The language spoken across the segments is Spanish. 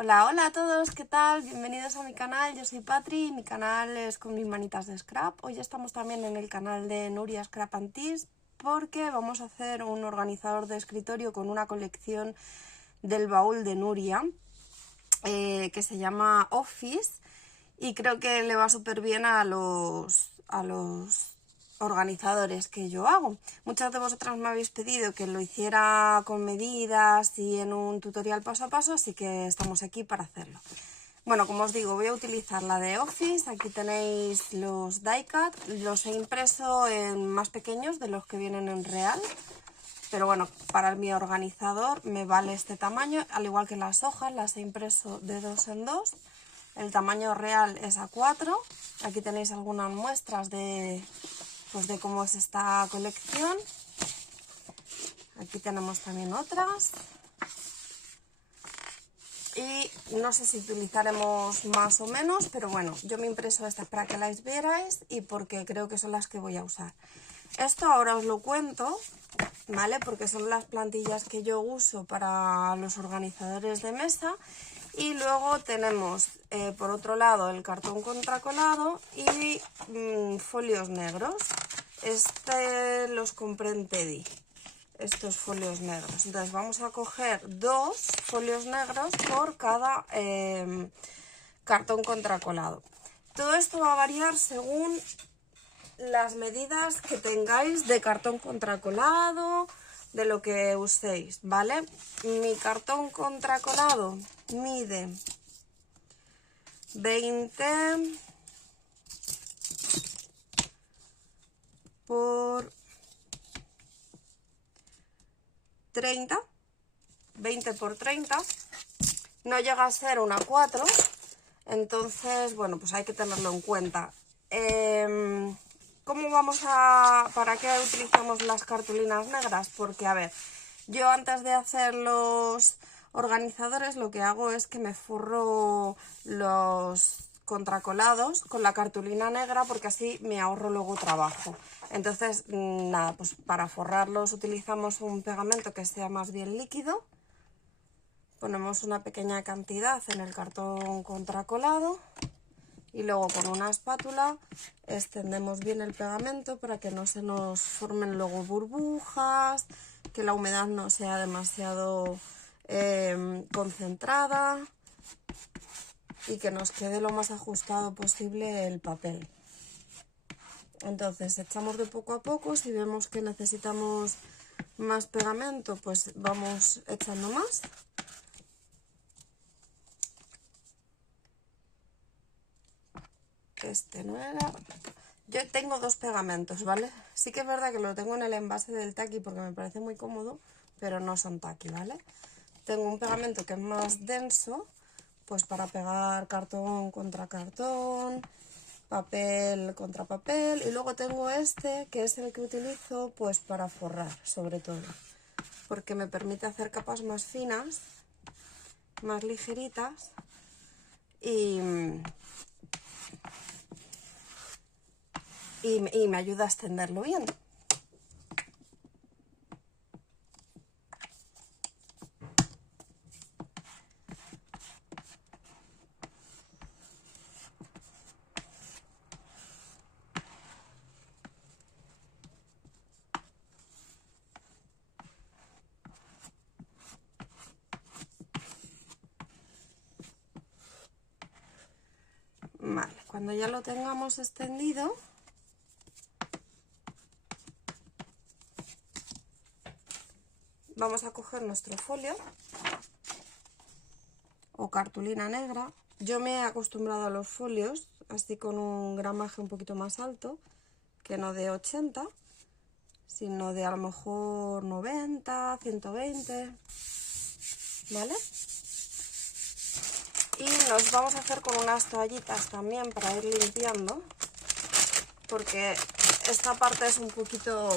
Hola, hola a todos, ¿qué tal? Bienvenidos a mi canal, yo soy Patri, mi canal es con mis manitas de scrap. Hoy estamos también en el canal de Nuria Scrap and Tees porque vamos a hacer un organizador de escritorio con una colección del baúl de Nuria que se llama Office y creo que le va súper bien a los organizadores que yo hago. Muchas de vosotras me habéis pedido que lo hiciera con medidas y en un tutorial paso a paso, así que estamos aquí para hacerlo. Bueno, como os digo, voy a utilizar la de Office. Aquí tenéis los die cut, los he impreso en más pequeños de los que vienen en real, pero bueno, para mi organizador me vale este tamaño, al igual que las hojas, las he impreso de 2 en 2. El tamaño real es A4. Aquí tenéis algunas muestras de cómo es esta colección. Aquí tenemos también otras. Y no sé si utilizaremos más o menos, pero bueno, yo me he impreso estas para que las vierais y porque creo que son las que voy a usar. Esto ahora os lo cuento, ¿vale? Porque son las plantillas que yo uso para los organizadores de mesa. Y luego tenemos por otro lado el cartón contracolado y folios negros. Los compré en Teddy, estos folios negros. Entonces vamos a coger 2 folios negros por cada cartón contracolado. Todo esto va a variar según las medidas que tengáis de cartón contracolado, de lo que uséis, ¿vale? Mi cartón contracolado mide 20 por 30, 20 por 30, no llega a ser una 4, entonces, bueno, pues hay que tenerlo en cuenta. ¿Para qué utilizamos las cartulinas negras? Porque, a ver, yo antes de hacer los organizadores lo que hago es que me forro los contracolados con la cartulina negra porque así me ahorro luego trabajo. Entonces, nada, pues para forrarlos utilizamos un pegamento que sea más bien líquido. Ponemos una pequeña cantidad en el cartón contracolado y luego con una espátula extendemos bien el pegamento para que no se nos formen luego burbujas, que la humedad no sea demasiado concentrada y que nos quede lo más ajustado posible el papel. Entonces echamos de poco a poco. Si vemos que necesitamos más pegamento, pues vamos echando más. Este no era. Yo tengo 2 pegamentos, ¿vale? Sí que es verdad que lo tengo en el envase del taqui porque me parece muy cómodo, pero no son taqui, ¿vale? Tengo un pegamento que es más denso, pues para pegar cartón contra cartón, papel contra papel, y luego tengo este que es el que utilizo pues para forrar, sobre todo, porque me permite hacer capas más finas, más ligeritas y me ayuda a extenderlo bien. Vale, cuando ya lo tengamos extendido, vamos a coger nuestro folio o cartulina negra. Yo me he acostumbrado a los folios así con un gramaje un poquito más alto, que no de 80, sino de a lo mejor 90, 120, ¿vale? Y nos vamos a hacer con unas toallitas también para ir limpiando, porque esta parte es un poquito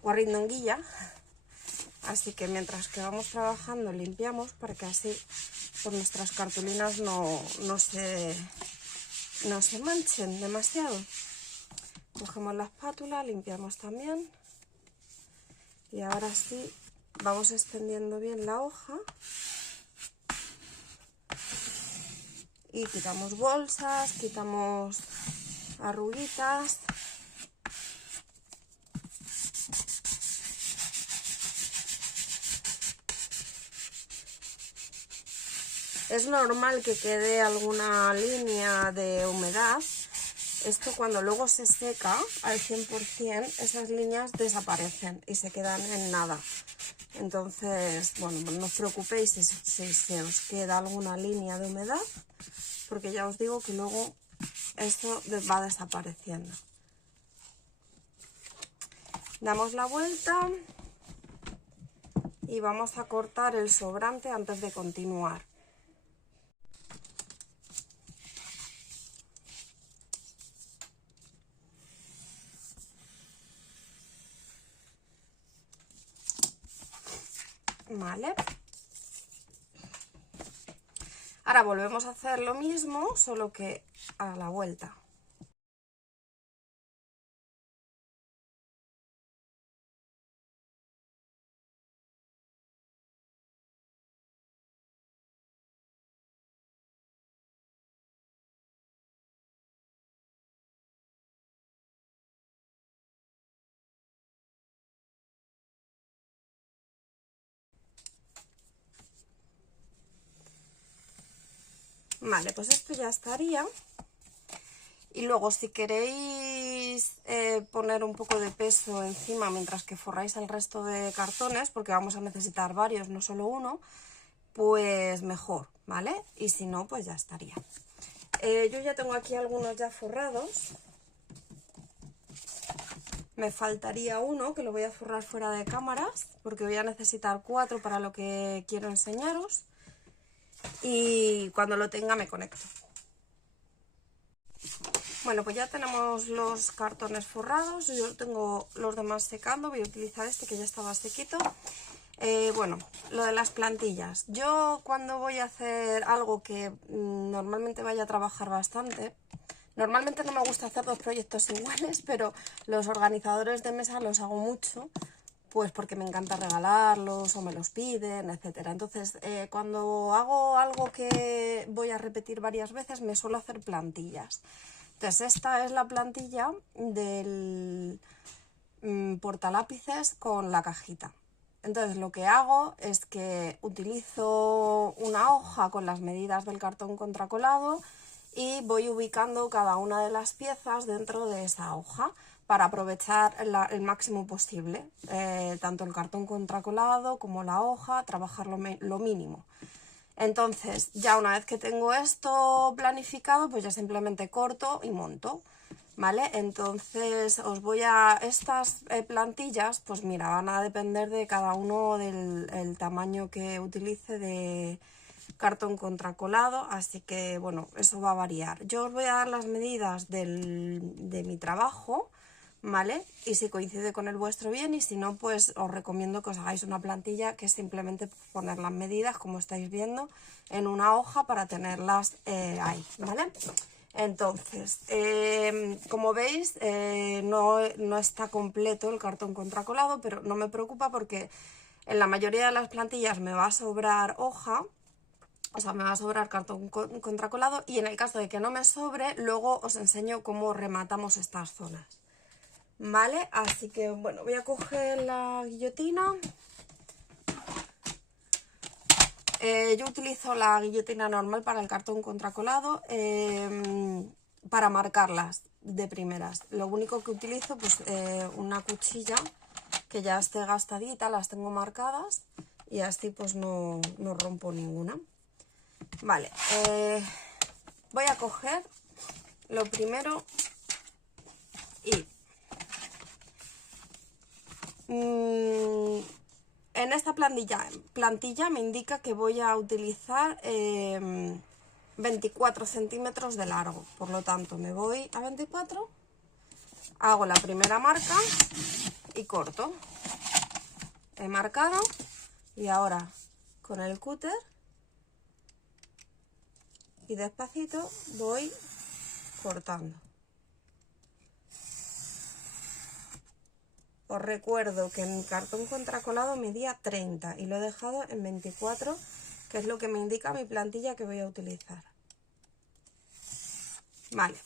guarrindonguilla, así que mientras que vamos trabajando limpiamos para que así pues nuestras cartulinas no se manchen demasiado. Cogemos la espátula, limpiamos también y ahora sí vamos extendiendo bien la hoja y quitamos bolsas, quitamos arruguitas. Es normal que quede alguna línea de humedad. Esto cuando luego se seca al 100%, esas líneas desaparecen y se quedan en nada. Entonces, bueno, no os preocupéis si se os queda alguna línea de humedad, porque ya os digo que luego esto va desapareciendo. Damos la vuelta y vamos a cortar el sobrante antes de continuar. Vale. Ahora volvemos a hacer lo mismo, solo que a la vuelta. Vale, pues esto ya estaría. Y luego si queréis poner un poco de peso encima mientras que forráis el resto de cartones, porque vamos a necesitar varios, no solo uno, pues mejor, ¿vale? Y si no, pues ya estaría. Yo ya tengo aquí algunos ya forrados. Me faltaría uno que lo voy a forrar fuera de cámaras, porque voy a necesitar 4 para lo que quiero enseñaros. Y cuando lo tenga me conecto. Bueno, pues ya tenemos los cartones forrados. Yo tengo los demás secando. Voy a utilizar este que ya estaba sequito. Bueno, lo de las plantillas. Yo cuando voy a hacer algo que normalmente vaya a trabajar bastante, normalmente no me gusta hacer 2 proyectos iguales, pero los organizadores de mesa los hago mucho, pues porque me encanta regalarlos o me los piden, etcétera. Entonces, cuando hago algo que voy a repetir varias veces, me suelo hacer plantillas. Entonces, esta es la plantilla del portalápices con la cajita. Entonces, lo que hago es que utilizo una hoja con las medidas del cartón contracolado y voy ubicando cada una de las piezas dentro de esa hoja para aprovechar el máximo posible, tanto el cartón contracolado como la hoja, trabajar lo mínimo. Entonces, ya una vez que tengo esto planificado, pues ya simplemente corto y monto, ¿vale? Entonces, estas plantillas, pues mira, van a depender de cada uno del tamaño que utilice de cartón contracolado, así que, bueno, eso va a variar. Yo os voy a dar las medidas de mi trabajo, ¿vale? Y si coincide con el vuestro bien, y si no, pues os recomiendo que os hagáis una plantilla que es simplemente poner las medidas, como estáis viendo, en una hoja para tenerlas ahí, ¿vale? Entonces, como veis, no está completo el cartón contracolado, pero no me preocupa porque en la mayoría de las plantillas me va a sobrar hoja, o sea, me va a sobrar cartón contracolado, y en el caso de que no me sobre, luego os enseño cómo rematamos estas zonas. Vale, así que bueno, voy a coger la guillotina. Yo utilizo la guillotina normal para el cartón contracolado, para marcarlas de primeras. Lo único que utilizo, pues una cuchilla que ya esté gastadita, las tengo marcadas y así pues no rompo ninguna. Vale, voy a coger lo primero y en esta plantilla me indica que voy a utilizar 24 centímetros de largo, por lo tanto me voy a 24, hago la primera marca y corto. He marcado y ahora con el cúter y despacito voy cortando. Os recuerdo que mi cartón contracolado medía 30 y lo he dejado en 24, que es lo que me indica mi plantilla que voy a utilizar. Vale.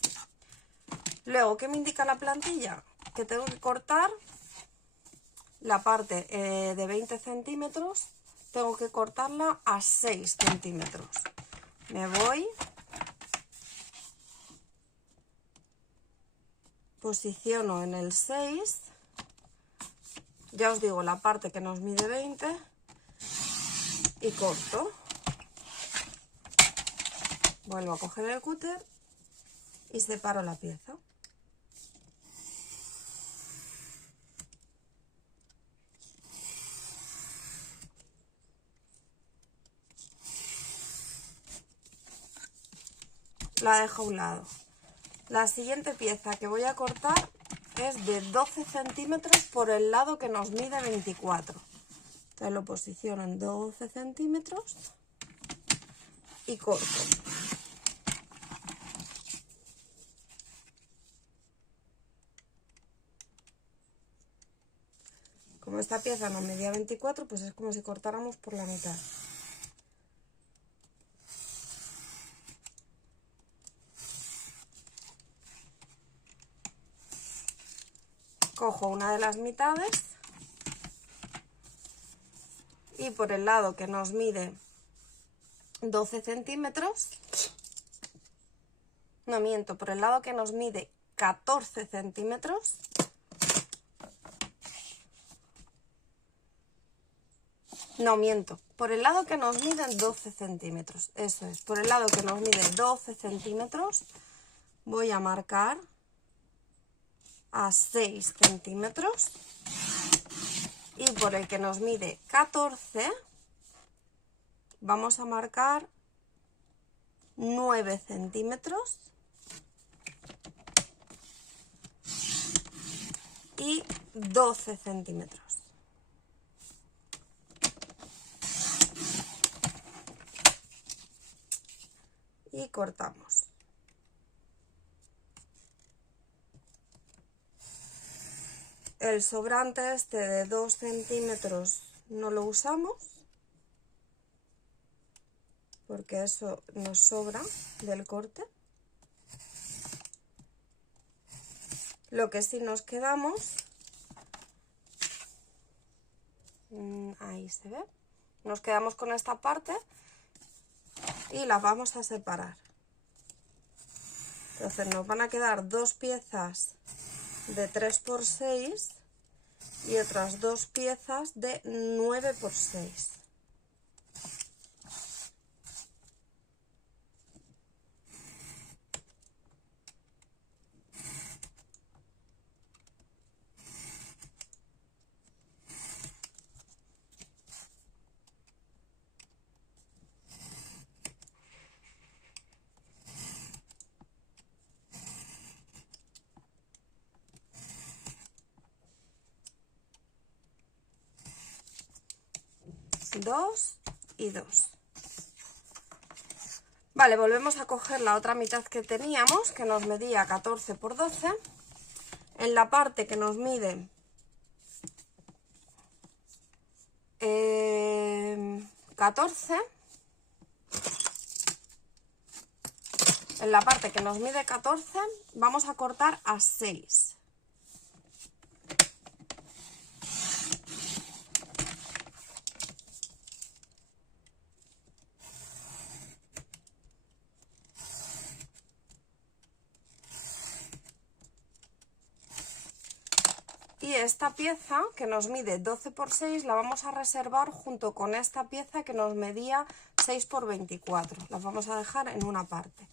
Luego, ¿qué me indica la plantilla? Que tengo que cortar la parte de 20 centímetros, tengo que cortarla a 6 centímetros. Me voy, posiciono en el 6, ya os digo la parte que nos mide 20 y corto. Vuelvo a coger el cúter y separo la pieza. La dejo a un lado. La siguiente pieza que voy a cortar es de 12 centímetros por el lado que nos mide 24. Entonces lo posiciono en 12 centímetros y corto. Como esta pieza nos medía 24, pues es como si cortáramos por la mitad. Cojo una de las mitades y por el lado que nos mide 12 centímetros, no miento, por el lado que nos mide 14 centímetros, no miento, por el lado que nos mide 12 centímetros, eso es, por el lado que nos mide 12 centímetros voy a marcar a 6 centímetros y por el que nos mide 14 vamos a marcar 9 centímetros y 12 centímetros. Y cortamos. El sobrante este de 2 centímetros no lo usamos porque eso nos sobra del corte. Lo que sí nos quedamos, ahí se ve, nos quedamos con esta parte y las vamos a separar. Entonces nos van a quedar dos piezas de 3 por 6 y otras dos piezas de 9 por 6. Dos y dos. Vale, volvemos a coger la otra mitad que teníamos, que nos medía 14 por 12. En la parte que nos mide 14, en la parte que nos mide 14 vamos a cortar a 6. Y esta pieza que nos mide 12 por 6 la vamos a reservar junto con esta pieza que nos medía 6 por 24. Las vamos a dejar en una parte.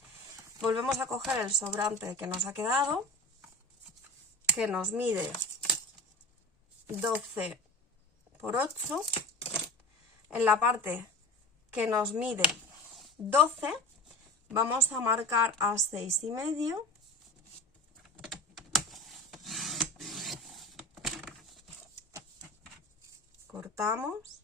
Volvemos a coger el sobrante que nos ha quedado, que nos mide 12 por 8. En la parte que nos mide 12 vamos a marcar a 6,5. Cortamos.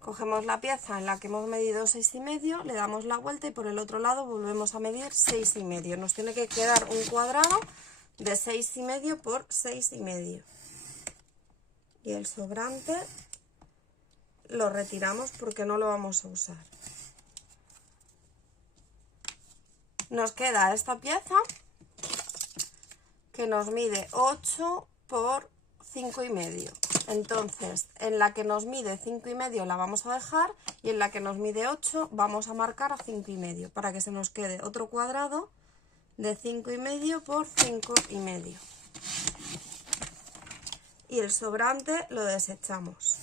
Cogemos la pieza en la que hemos medido 6,5, le damos la vuelta y por el otro lado volvemos a medir 6,5. Nos tiene que quedar un cuadrado de 6,5 por 6,5. y el sobrante lo retiramos porque no lo vamos a usar. Nos queda esta pieza que nos mide 8 por 5,5. Entonces, en la que nos mide 5,5 la vamos a dejar y en la que nos mide 8 vamos a marcar a 5,5 para que se nos quede otro cuadrado de 5,5 por 5,5. Y el sobrante lo desechamos.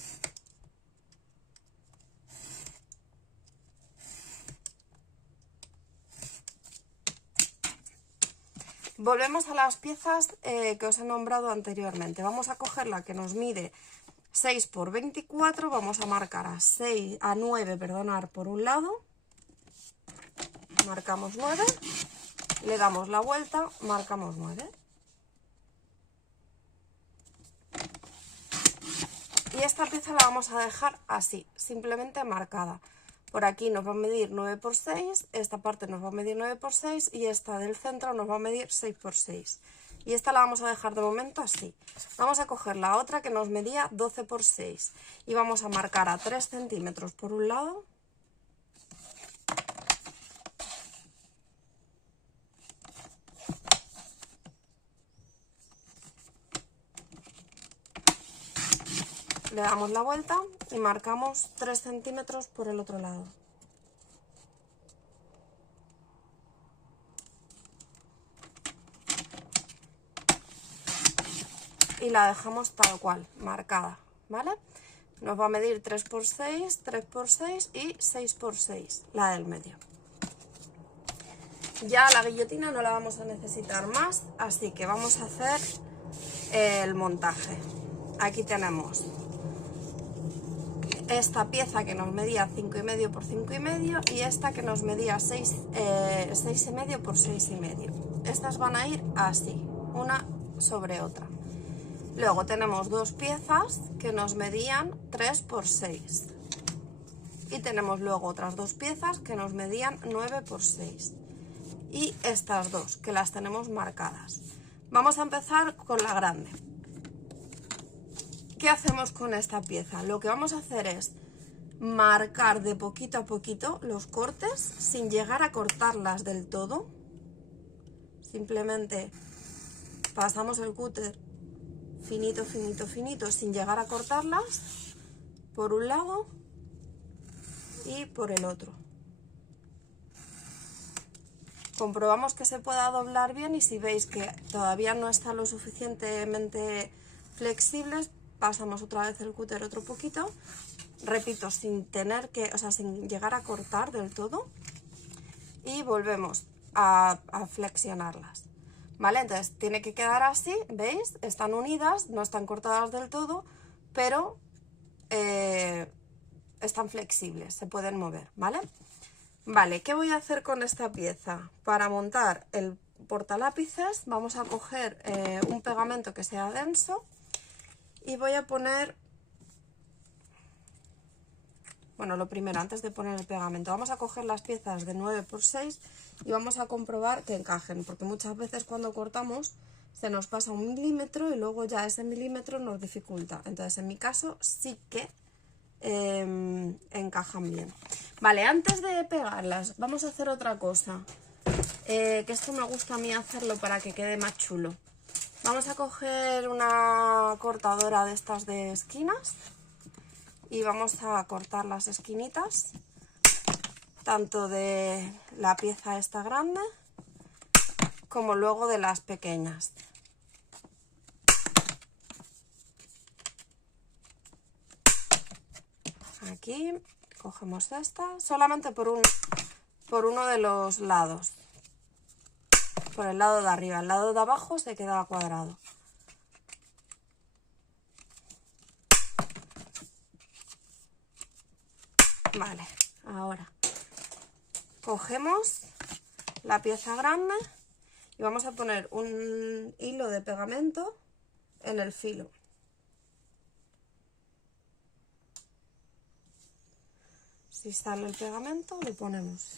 Volvemos a las piezas que os he nombrado anteriormente. Vamos a coger la que nos mide 6 por 24, vamos a marcar a 9, perdonar, por un lado. Marcamos 9, le damos la vuelta, marcamos 9. Y esta pieza la vamos a dejar así, simplemente marcada. Por aquí nos va a medir 9 por 6, esta parte nos va a medir 9 por 6 y esta del centro nos va a medir 6 por 6. Y esta la vamos a dejar de momento así. Vamos a coger la otra que nos medía 12 por 6 y vamos a marcar a 3 centímetros por un lado. Le damos la vuelta y marcamos 3 centímetros por el otro lado. Y la dejamos tal cual, marcada, ¿vale? Nos va a medir 3 por 6, 3 por 6 y 6 por 6, la del medio. Ya la guillotina no la vamos a necesitar más, así que vamos a hacer el montaje. Aquí tenemos esta pieza que nos medía 5,5 por 5,5 y esta que nos medía 6,5 por 6,5. Estas van a ir así, una sobre otra. Luego tenemos dos piezas que nos medían 3 por 6 y tenemos luego otras dos piezas que nos medían 9 por 6 y estas dos que las tenemos marcadas. Vamos a empezar con la grande. ¿Qué hacemos con esta pieza? Lo que vamos a hacer es marcar de poquito a poquito los cortes sin llegar a cortarlas del todo. Simplemente pasamos el cúter finito, finito, finito sin llegar a cortarlas por un lado y por el otro. Comprobamos que se pueda doblar bien y si veis que todavía no está lo suficientemente flexibles, pasamos otra vez el cúter otro poquito, repito, sin tener que, o sea, sin llegar a cortar del todo y volvemos a flexionarlas, ¿vale? Entonces tiene que quedar así, ¿veis? Están unidas, no están cortadas del todo, pero están flexibles, se pueden mover, ¿vale? Vale, ¿qué voy a hacer con esta pieza? Para montar el portalápices vamos a coger un pegamento que sea denso y voy a poner, bueno, lo primero, antes de poner el pegamento, vamos a coger las piezas de 9 por 6 y vamos a comprobar que encajen, porque muchas veces cuando cortamos se nos pasa 1 milímetro y luego ya ese milímetro nos dificulta. Entonces, en mi caso sí que encajan bien. Vale, antes de pegarlas vamos a hacer otra cosa, que esto me gusta a mí hacerlo para que quede más chulo. Vamos a coger una cortadora de estas de esquinas y vamos a cortar las esquinitas, tanto de la pieza esta grande como luego de las pequeñas. Aquí cogemos esta, solamente por uno de los lados, por el lado de arriba. El lado de abajo se queda cuadrado. Vale, ahora cogemos la pieza grande y vamos a poner un hilo de pegamento en el filo. Si sale el pegamento, lo ponemos.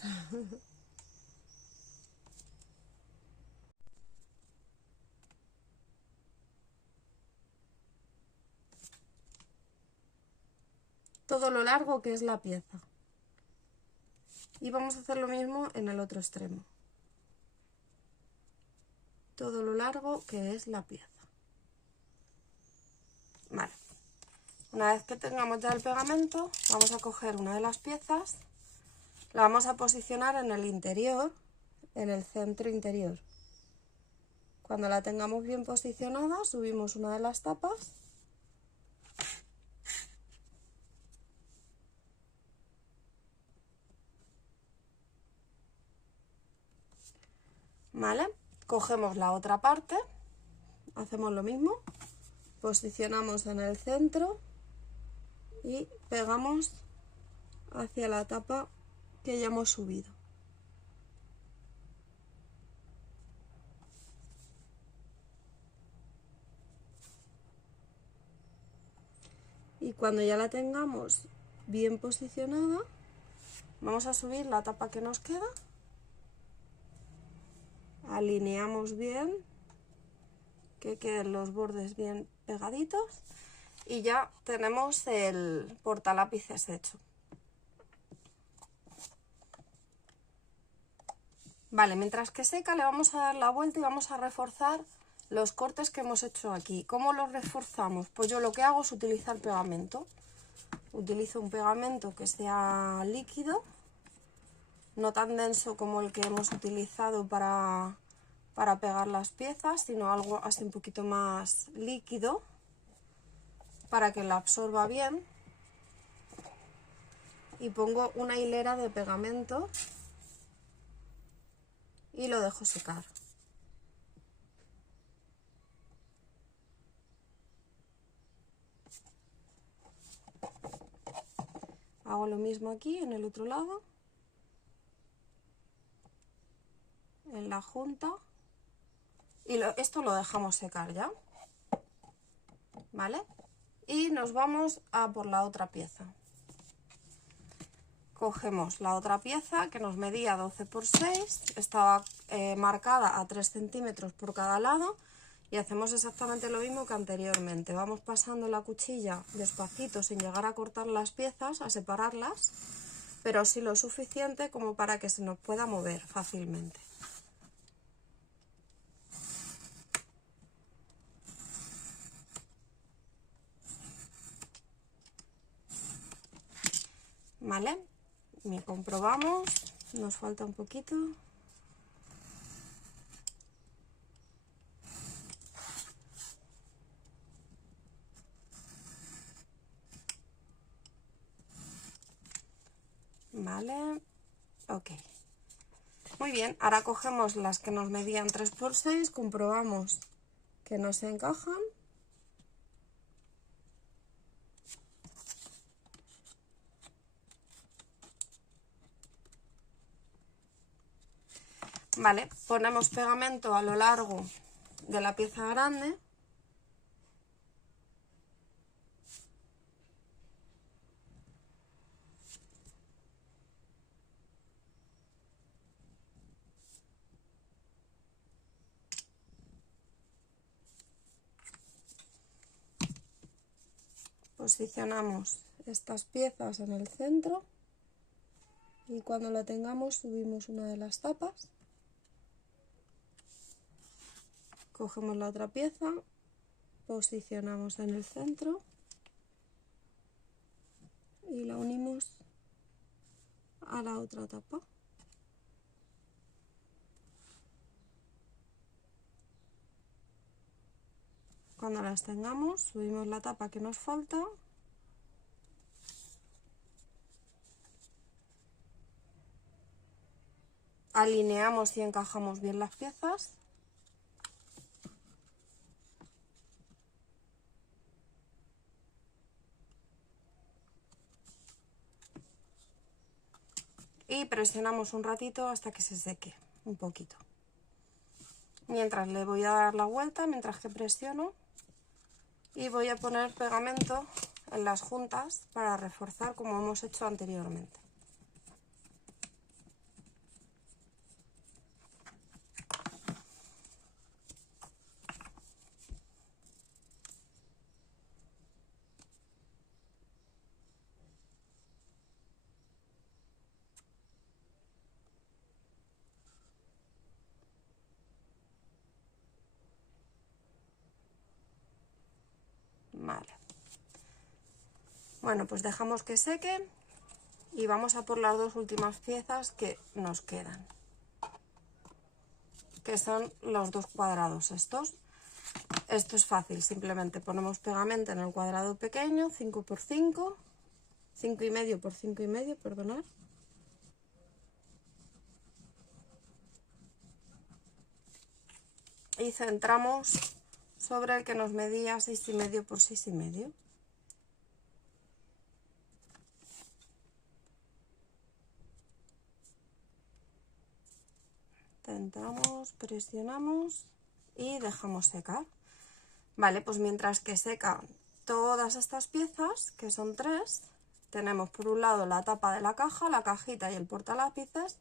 todo lo largo que es la pieza. Y vamos a hacer lo mismo en el otro extremo. Todo lo largo que es la pieza. Vale. Una vez que tengamos ya el pegamento, vamos a coger una de las piezas, la vamos a posicionar en el interior, en el centro interior. Cuando la tengamos bien posicionada, subimos una de las tapas ¿vale? Cogemos la otra parte, hacemos lo mismo, posicionamos en el centro y pegamos hacia la tapa que ya hemos subido. Y cuando ya la tengamos bien posicionada, vamos a subir la tapa que nos queda, alineamos bien, que queden los bordes bien pegaditos y ya tenemos el portalápices hecho. Vale, mientras que seca le vamos a dar la vuelta y vamos a reforzar los cortes que hemos hecho aquí. ¿Cómo los reforzamos? Pues yo lo que hago es utilizar pegamento. Utilizo un pegamento que sea líquido, no tan denso como el que hemos utilizado para pegar las piezas, sino algo así un poquito más líquido para que la absorba bien. Y pongo una hilera de pegamento y lo dejo secar. Hago lo mismo aquí en el otro lado, en la junta, y esto lo dejamos secar ya, ¿vale? Y nos vamos a por la otra pieza. Cogemos la otra pieza que nos medía 12 por 6, estaba marcada a 3 centímetros por cada lado y hacemos exactamente lo mismo que anteriormente. Vamos pasando la cuchilla despacito sin llegar a cortar las piezas, a separarlas, pero sí lo suficiente como para que se nos pueda mover fácilmente. ¿Vale? Y comprobamos, nos falta un poquito. Vale, ok. Muy bien, ahora cogemos las que nos medían 3 por 6, comprobamos que nos encajan. Vale, ponemos pegamento a lo largo de la pieza grande. Posicionamos estas piezas en el centro y cuando la tengamos subimos una de las tapas. Cogemos la otra pieza, posicionamos en el centro y la unimos a la otra tapa. Cuando las tengamos, subimos la tapa que nos falta. Alineamos y encajamos bien las piezas. Y presionamos un ratito hasta que se seque un poquito. Mientras le voy a dar la vuelta, mientras que presiono, y voy a poner pegamento en las juntas para reforzar como hemos hecho anteriormente. Bueno, pues dejamos que seque y vamos a por las dos últimas piezas que nos quedan, que son los dos cuadrados estos. Esto es fácil, simplemente ponemos pegamento en el cuadrado pequeño, 5 por 5, 5,5 por 5,5, perdonad. Y centramos sobre el que nos medía 6,5 por 6,5. Centramos, presionamos y dejamos secar. Vale, pues mientras que secan todas estas piezas, que son 3, tenemos por un lado la tapa de la caja, la cajita y el portalápices.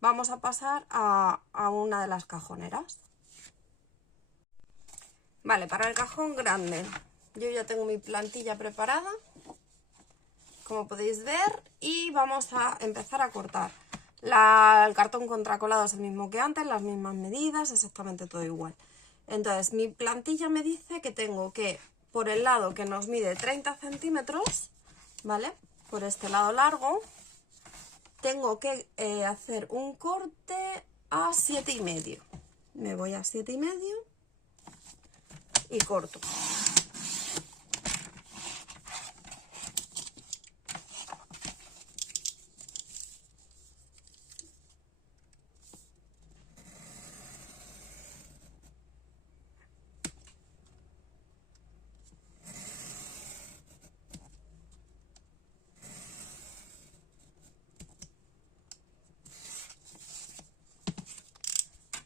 Vamos a pasar a una de las cajoneras. Vale, para el cajón grande yo ya tengo mi plantilla preparada, como podéis ver, y vamos a empezar a cortar. El cartón contracolado es el mismo que antes, las mismas medidas, exactamente todo igual. Entonces mi plantilla me dice que tengo que, por el lado que nos mide 30 centímetros, ¿vale? Por este lado largo, tengo que hacer un corte a 7,5. Me voy a 7,5 y corto.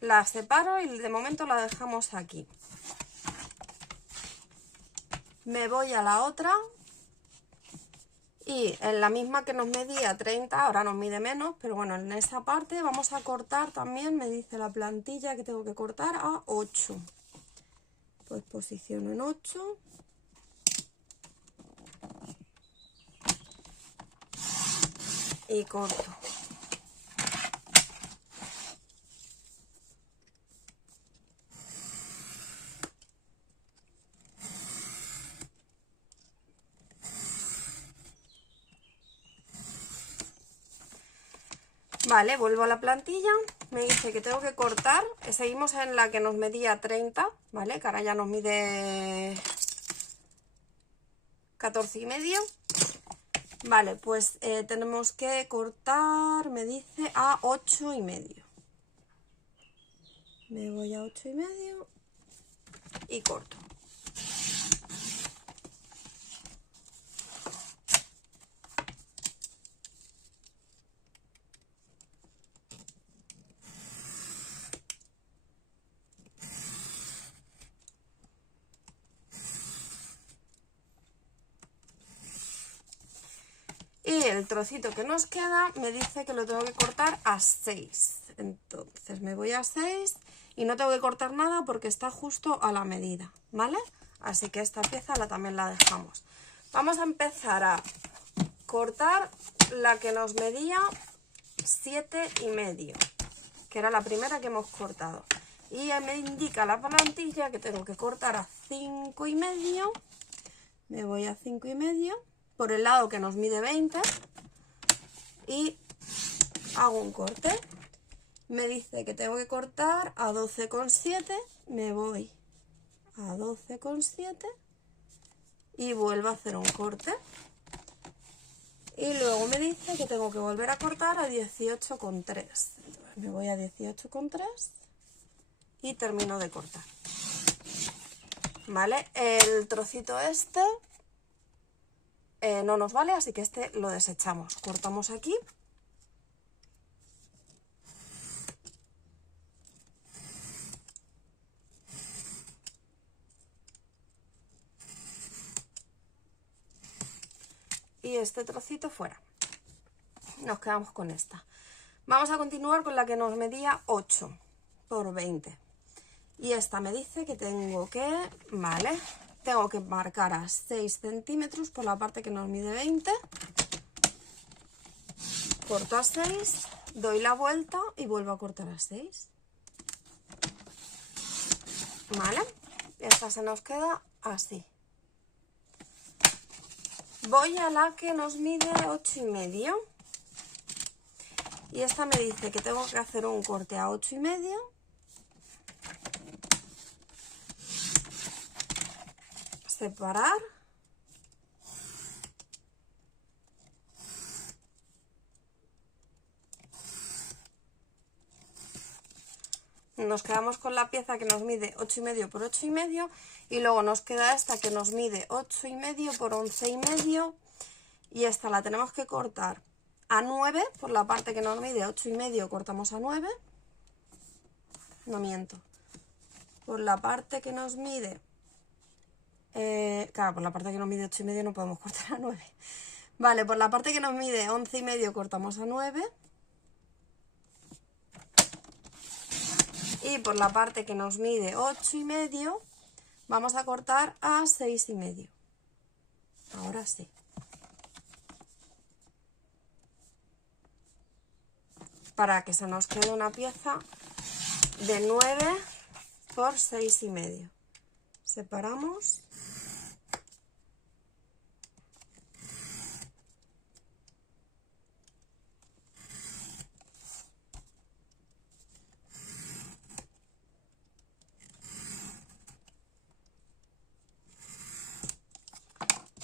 La separo y de momento la dejamos aquí. Me voy a la otra y en la misma que nos medía 30, ahora nos mide menos, pero bueno, en esa parte vamos a cortar también, me dice la plantilla que tengo que cortar a 8. Pues posiciono en 8. Y corto. Vale, vuelvo a la plantilla, me dice que tengo que cortar, seguimos en la que nos medía 30, ¿vale? Que ahora ya nos mide 14,5. Vale, pues tenemos que cortar, me dice, a 8,5. Me voy a 8,5 y corto. Y el trocito que nos queda me dice que lo tengo que cortar a 6. Entonces me voy a 6 y no tengo que cortar nada porque está justo a la medida, ¿vale? Así que esta pieza también la dejamos. Vamos a empezar a cortar la que nos medía 7,5, que era la primera que hemos cortado. Y me indica la plantilla que tengo que cortar a 5,5. Me voy a 5,5. Por el lado que nos mide 20 y hago un corte. Me dice que tengo que cortar a 12,7, me voy a 12,7 y vuelvo a hacer un corte. Y luego me dice que tengo que volver a cortar a 18,3. Me voy a 18,3 y termino de cortar. ¿Vale? El trocito este no nos vale, así que este lo desechamos. Cortamos aquí. Y este trocito fuera. Nos quedamos con esta. Vamos a continuar con la que nos medía 8 por 20. Y esta me dice que tengo que, vale, tengo que marcar a 6 centímetros por la parte que nos mide 20. Corto a 6, doy la vuelta y vuelvo a cortar a 6. Vale, esta se nos queda así. Voy a la que nos mide 8,5. Y esta me dice que tengo que hacer un corte a 8,5. Separar. Nos quedamos con la pieza que nos mide 8,5 por 8,5 y luego nos queda esta que nos mide 8,5 por 11,5 y esta la tenemos que cortar a 9. Por la parte que nos mide 8,5 cortamos a 9. No miento. Por la parte que nos mide claro, por la parte que nos mide 8,5 no podemos cortar a 9. Vale, por la parte que nos mide 11,5 cortamos a 9. Y por la parte que nos mide 8,5 vamos a cortar a 6,5. Ahora sí. Para que se nos quede una pieza de 9 por 6,5. Separamos.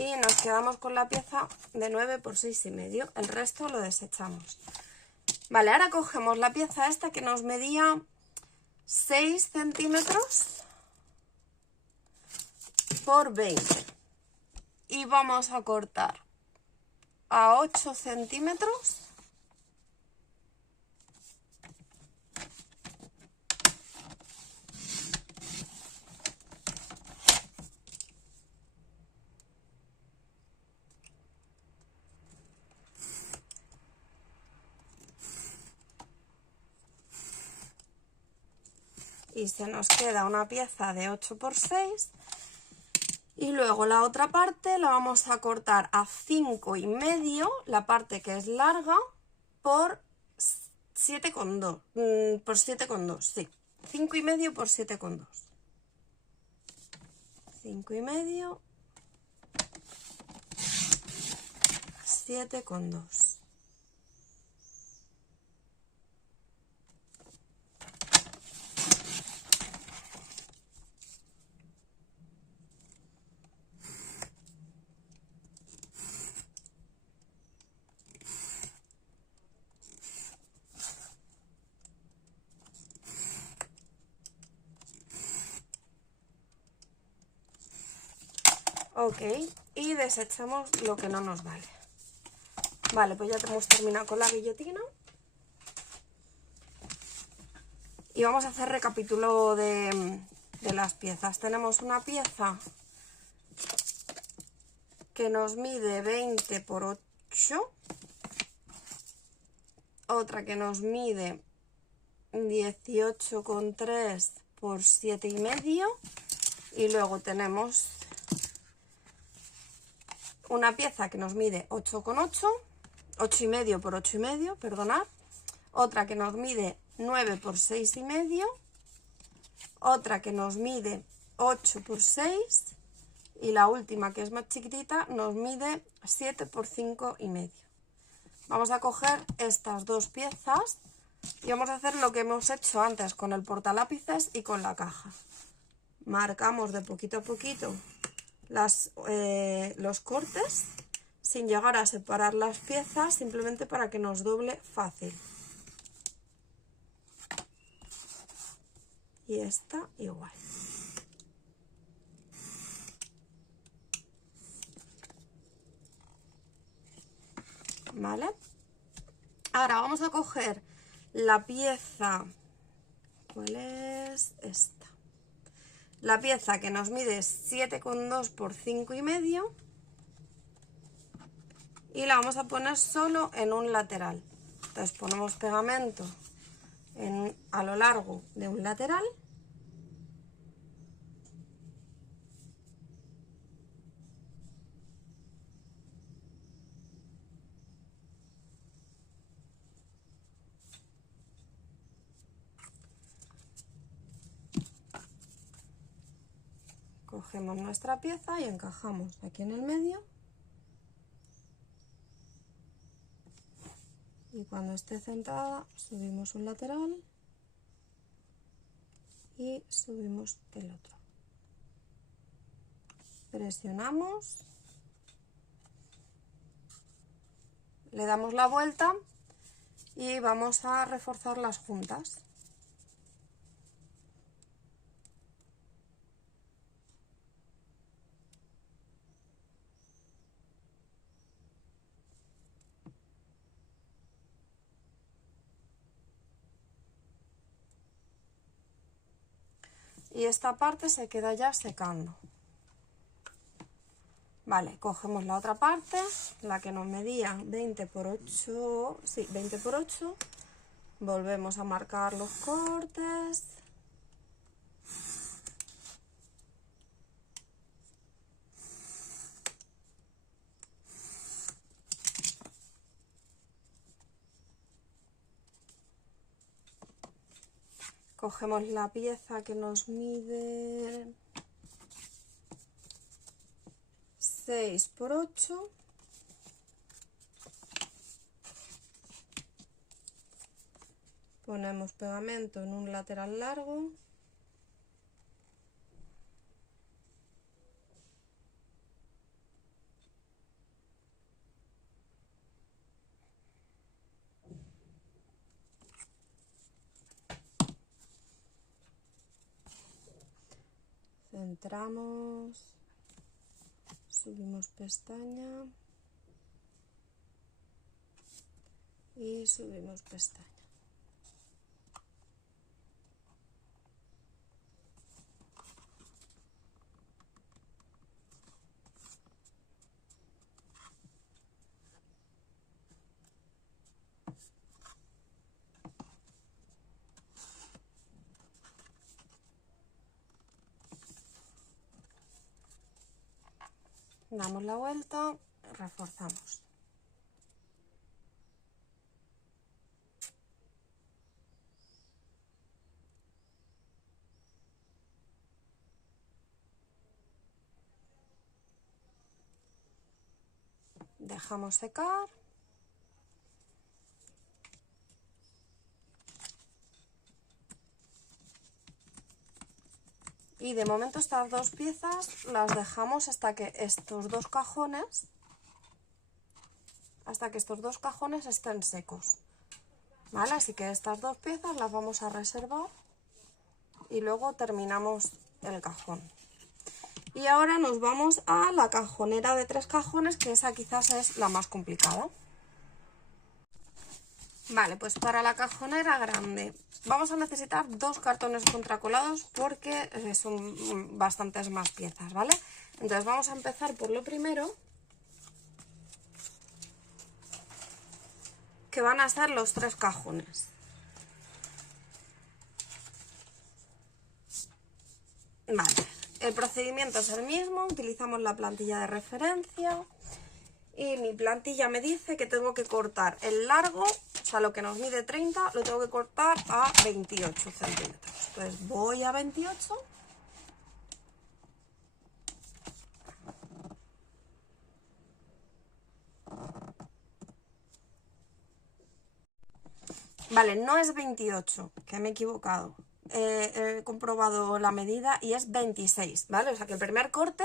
Y nos quedamos con la pieza de 9 por 6,5. El resto lo desechamos. Vale, ahora cogemos la pieza esta que nos medía 6 centímetros por 20. Y vamos a cortar a 8 centímetros. Y se nos queda una pieza de 8 por 6 y luego la otra parte la vamos a cortar a 5,5, la parte que es larga, por 7,2, por 7,2, sí, 5,5 por 7,2, 5,5, 7,2. Ok, y desechamos lo que no nos vale. Vale, pues ya hemos terminado con la guillotina. Y vamos a hacer recapitulo de las piezas. Tenemos una pieza que nos mide 20 por 8. Otra que nos mide 18,3 por 7,5. Y luego tenemos una pieza que nos mide 8,8, 8,5 por 8,5, perdonad. Otra que nos mide 9 por 6,5. Otra que nos mide 8 por 6. Y la última, que es más chiquitita, nos mide 7 por 5,5. Vamos a coger estas dos piezas y vamos a hacer lo que hemos hecho antes con el portalápices y con la caja. Marcamos de poquito a poquito los cortes sin llegar a separar las piezas, simplemente para que nos doble fácil. Y esta igual. ¿Vale? Ahora vamos a coger la pieza. ¿Cuál es esta? La pieza que nos mide 7,2 por 5,5 y la vamos a poner solo en un lateral. Entonces ponemos pegamento a lo largo de un lateral. Cogemos nuestra pieza y encajamos aquí en el medio. cuando esté centrada subimos un lateral y subimos el otro. Presionamos, le damos la vuelta y vamos a reforzar las juntas. Y esta parte se queda ya secando. Vale, cogemos la otra parte, la que nos medía 20 por 8, sí, 20 por 8, volvemos a marcar los cortes. Cogemos la pieza que nos mide 6 por 8. Ponemos pegamento en un lateral largo. Centramos, subimos pestaña y subimos pestaña. Damos la vuelta, reforzamos. Dejamos secar. Y de momento estas dos piezas las dejamos hasta que estos dos cajones estén secos. ¿Vale? Así que estas dos piezas las vamos a reservar y luego terminamos el cajón. Y ahora nos vamos a la cajonera de 3 cajones, que esa quizás es la más complicada. Vale, pues para la cajonera grande vamos a necesitar 2 cartones contracolados porque son bastantes más piezas, ¿vale? Entonces vamos a empezar por lo primero, que van a ser los 3 cajones. Vale, el procedimiento es el mismo, utilizamos la plantilla de referencia y mi plantilla me dice que tengo que cortar el largo, o sea, lo que nos mide 30, lo tengo que cortar a 28 centímetros. Entonces voy a 28. Vale, no es 28, que me he equivocado. He comprobado la medida y es 26, ¿vale? O sea que el primer corte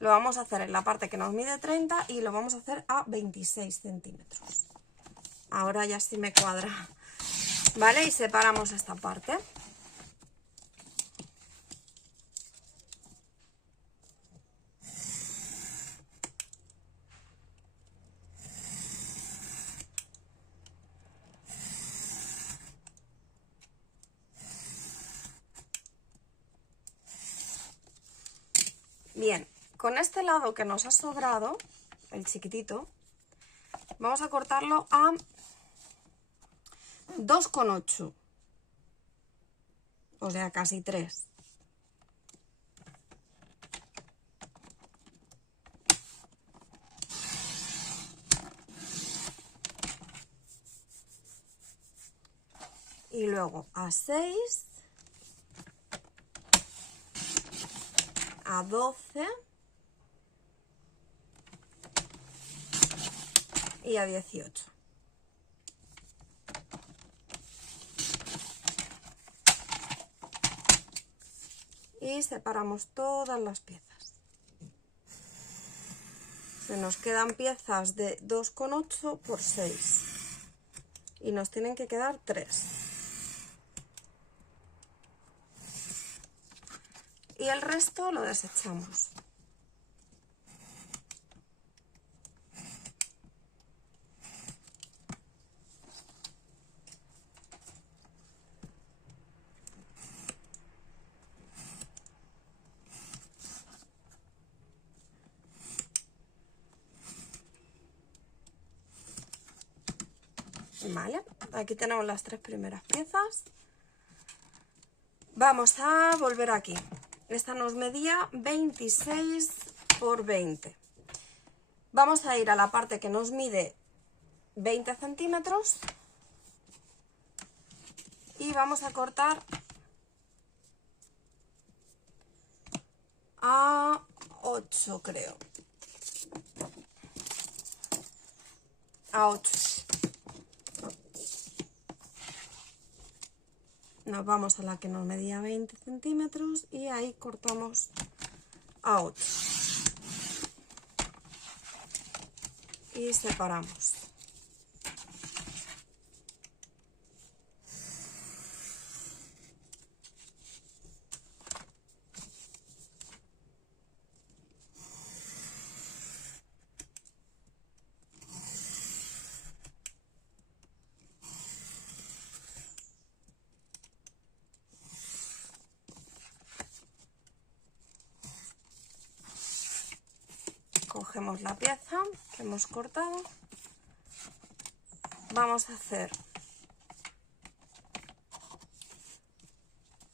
lo vamos a hacer en la parte que nos mide 30 y lo vamos a hacer a 26 centímetros. Ahora ya sí me cuadra. Vale, y separamos esta parte. Bien, con este lado que nos ha sobrado, el chiquitito, vamos a cortarlo a 2,8, o sea, casi 3. Y luego a 6, a 12 y a 18. y separamos todas las piezas. Se nos quedan piezas de 2,8 por 6 y nos tienen que quedar 3. Y el resto lo desechamos. Vale, aquí tenemos las 3 primeras piezas. Vamos a volver aquí. Esta nos medía 26 por 20. Vamos a ir a la parte que nos mide 20 centímetros y vamos a cortar a 8, creo. A 8. Nos vamos a la que nos medía 20 centímetros y ahí cortamos a 8. Y separamos. Cogemos la pieza que hemos cortado, vamos a hacer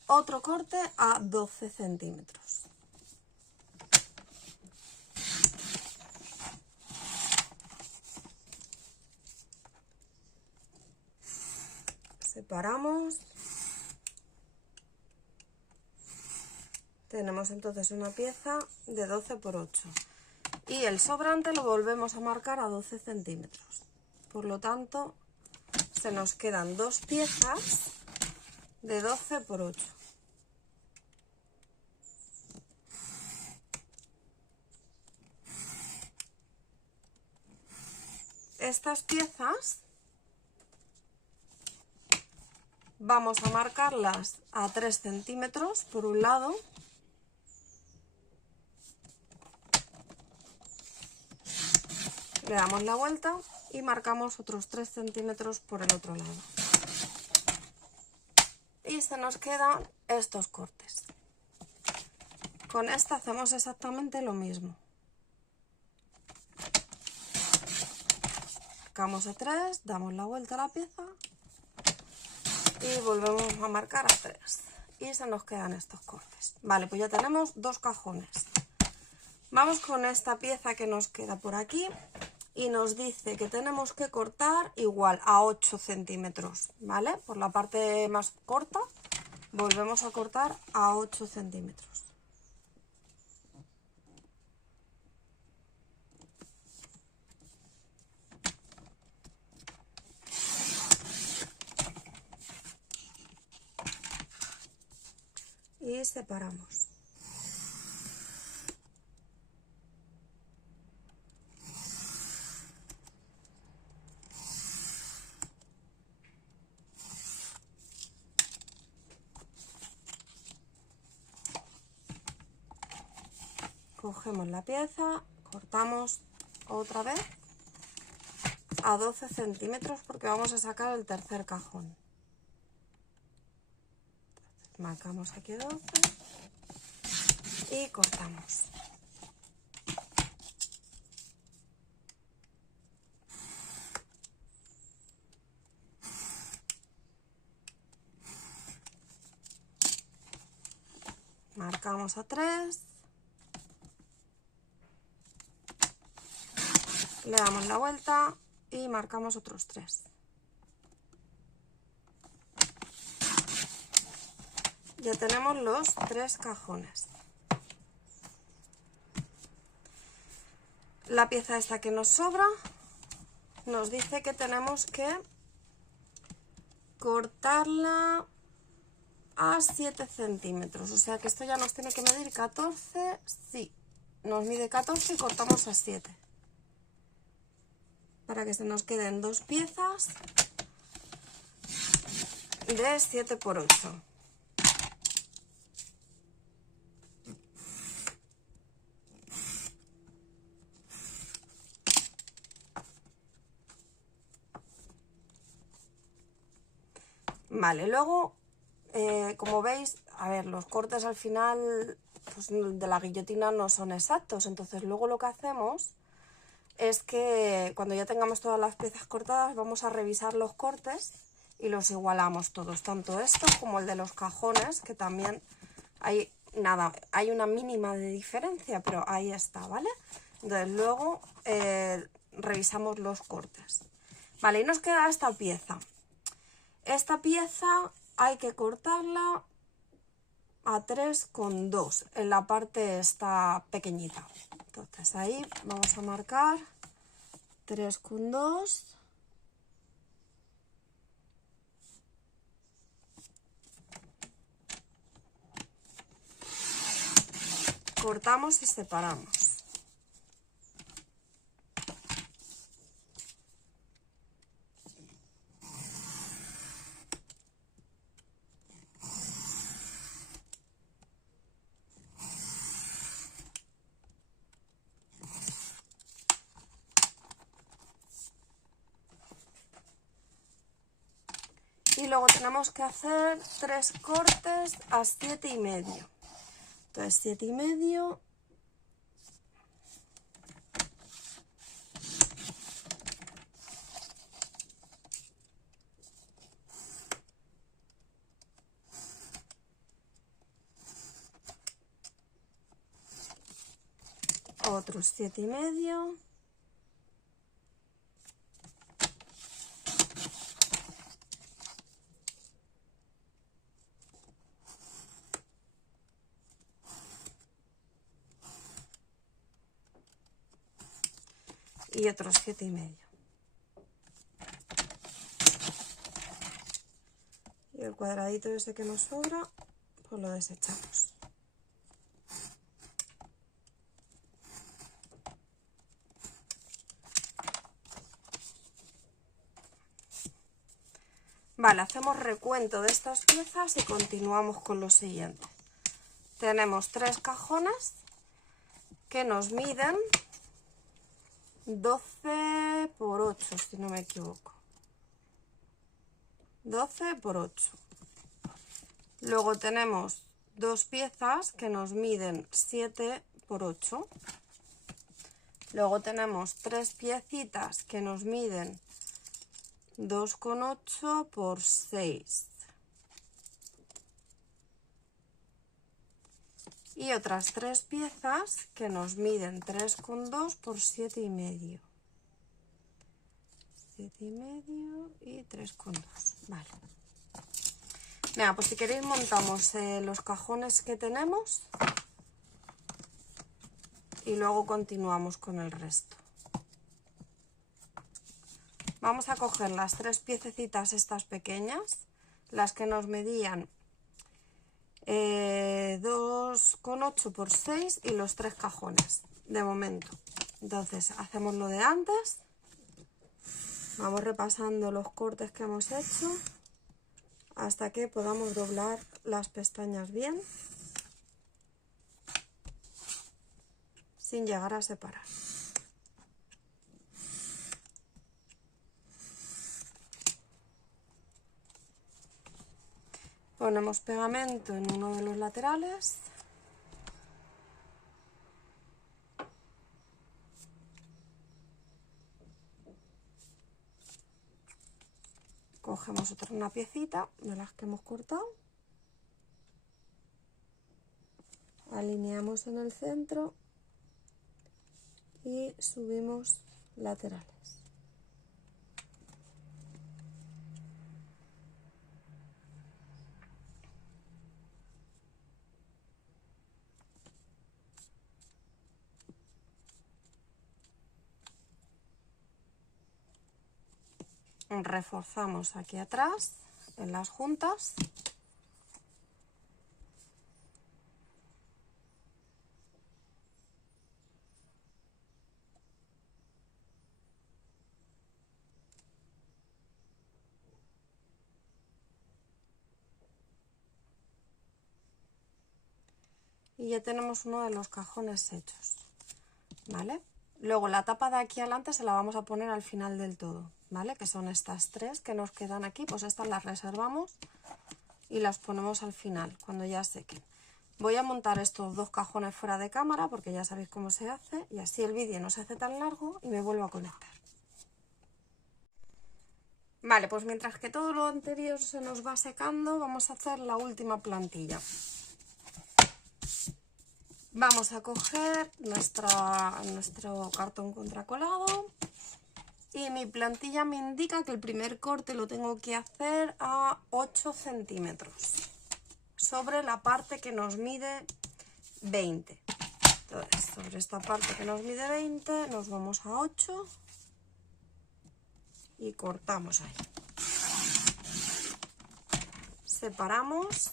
otro corte a 12 centímetros. Separamos. Tenemos entonces una pieza de 12 por 8. Y el sobrante lo volvemos a marcar a 12 centímetros. Por lo tanto, se nos quedan 2 piezas de 12 por 8. Estas piezas vamos a marcarlas a 3 centímetros por un lado. Le damos la vuelta y marcamos otros 3 centímetros por el otro lado. Y se nos quedan estos cortes. Con esta hacemos exactamente lo mismo. Marcamos a 3, damos la vuelta a la pieza y volvemos a marcar a 3. Y se nos quedan estos cortes. Vale, pues ya tenemos 2 cajones. Vamos con esta pieza que nos queda por aquí. Y nos dice que tenemos que cortar igual a 8 centímetros, ¿vale? Por la parte más corta volvemos a cortar a 8 centímetros. Y separamos. Cogemos la pieza, cortamos otra vez a 12 centímetros porque vamos a sacar el tercer cajón. Marcamos aquí 12 y cortamos. Marcamos a 3. Le damos la vuelta y marcamos otros 3. Ya tenemos los 3 cajones. La pieza esta que nos sobra nos dice que tenemos que cortarla a 7 centímetros, o sea que esto ya nos tiene que medir 14, sí, nos mide 14 y cortamos a 7. Para que se nos queden dos piezas de 7 por 8. Vale, luego, como veis, a ver, los cortes al final pues, de la guillotina no son exactos, entonces luego lo que hacemos es que cuando ya tengamos todas las piezas cortadas vamos a revisar los cortes y los igualamos todos, tanto estos como el de los cajones, que también hay, nada, hay una mínima de diferencia, pero ahí está, ¿vale? Entonces luego revisamos los cortes. Vale, y nos queda esta pieza. Esta pieza hay que cortarla a 3,2 en la parte esta pequeñita. Entonces ahí vamos a marcar 3,2. Cortamos y separamos. Y luego tenemos que hacer 3 cortes a 7,5. Entonces 7,5. Otros 7,5. Y otros 7,5. Y el cuadradito ese que nos sobra, pues lo desechamos. Vale, hacemos recuento de estas piezas y continuamos con lo siguiente. Tenemos 3 cajones que nos miden 12 por 8, si no me equivoco. 12 por 8. Luego tenemos 2 piezas que nos miden 7 por 8. Luego tenemos 3 piecitas que nos miden 2,8 por 6. Y otras 3 piezas que nos miden 3,2 por 7,5. 7,5 y 3,2. Vale. Mira, pues si queréis montamos los cajones que tenemos y luego continuamos con el resto. Vamos a coger las 3 piececitas estas pequeñas, las que nos medían 2,8 por 6 y los 3 cajones de momento. Entonces hacemos lo de antes, vamos repasando los cortes que hemos hecho hasta que podamos doblar las pestañas bien sin llegar a separar. Ponemos pegamento en uno de los laterales. Cogemos una piecita de las que hemos cortado. Alineamos en el centro y subimos laterales. Reforzamos aquí atrás en las juntas y ya tenemos uno de los cajones hechos, ¿vale? Luego la tapa de aquí adelante se la vamos a poner al final del todo, ¿vale? Que son estas tres que nos quedan aquí, pues estas las reservamos y las ponemos al final, cuando ya sequen. Voy a montar estos dos cajones fuera de cámara porque ya sabéis cómo se hace y así el vídeo no se hace tan largo y me vuelvo a conectar. Vale, pues mientras que todo lo anterior se nos va secando, vamos a hacer la última plantilla. Vamos a coger nuestro cartón contracolado y mi plantilla me indica que el primer corte lo tengo que hacer a 8 centímetros sobre la parte que nos mide 20. Entonces, sobre esta parte que nos mide 20 nos vamos a 8 y cortamos ahí. Separamos.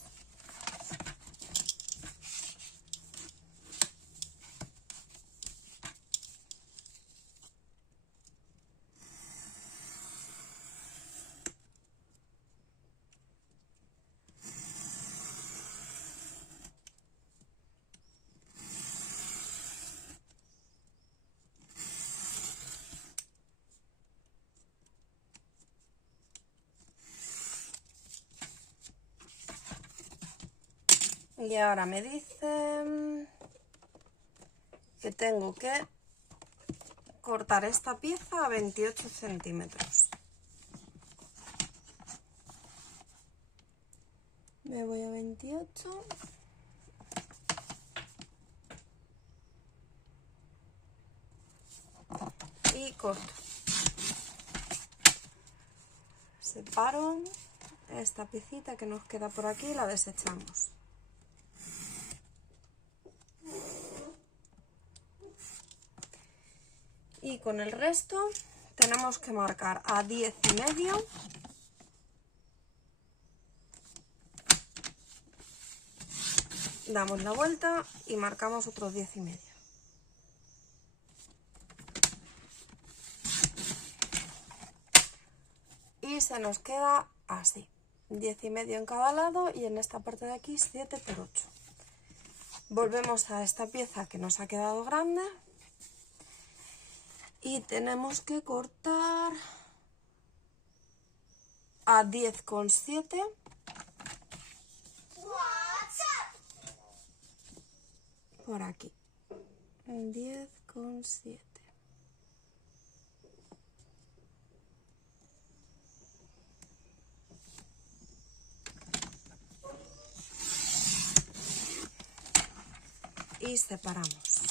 Y ahora me dicen que tengo que cortar esta pieza a 28 centímetros. Me voy a 28. Y corto. Separo esta piecita que nos queda por aquí y la desechamos. Y con el resto tenemos que marcar a 10,5. Damos la vuelta y marcamos otros 10,5. Y se nos queda así, 10,5 en cada lado y en esta parte de aquí 7 por 8. Volvemos a esta pieza que nos ha quedado grande y tenemos que cortar a 10,7 por aquí, 10,7. Y separamos.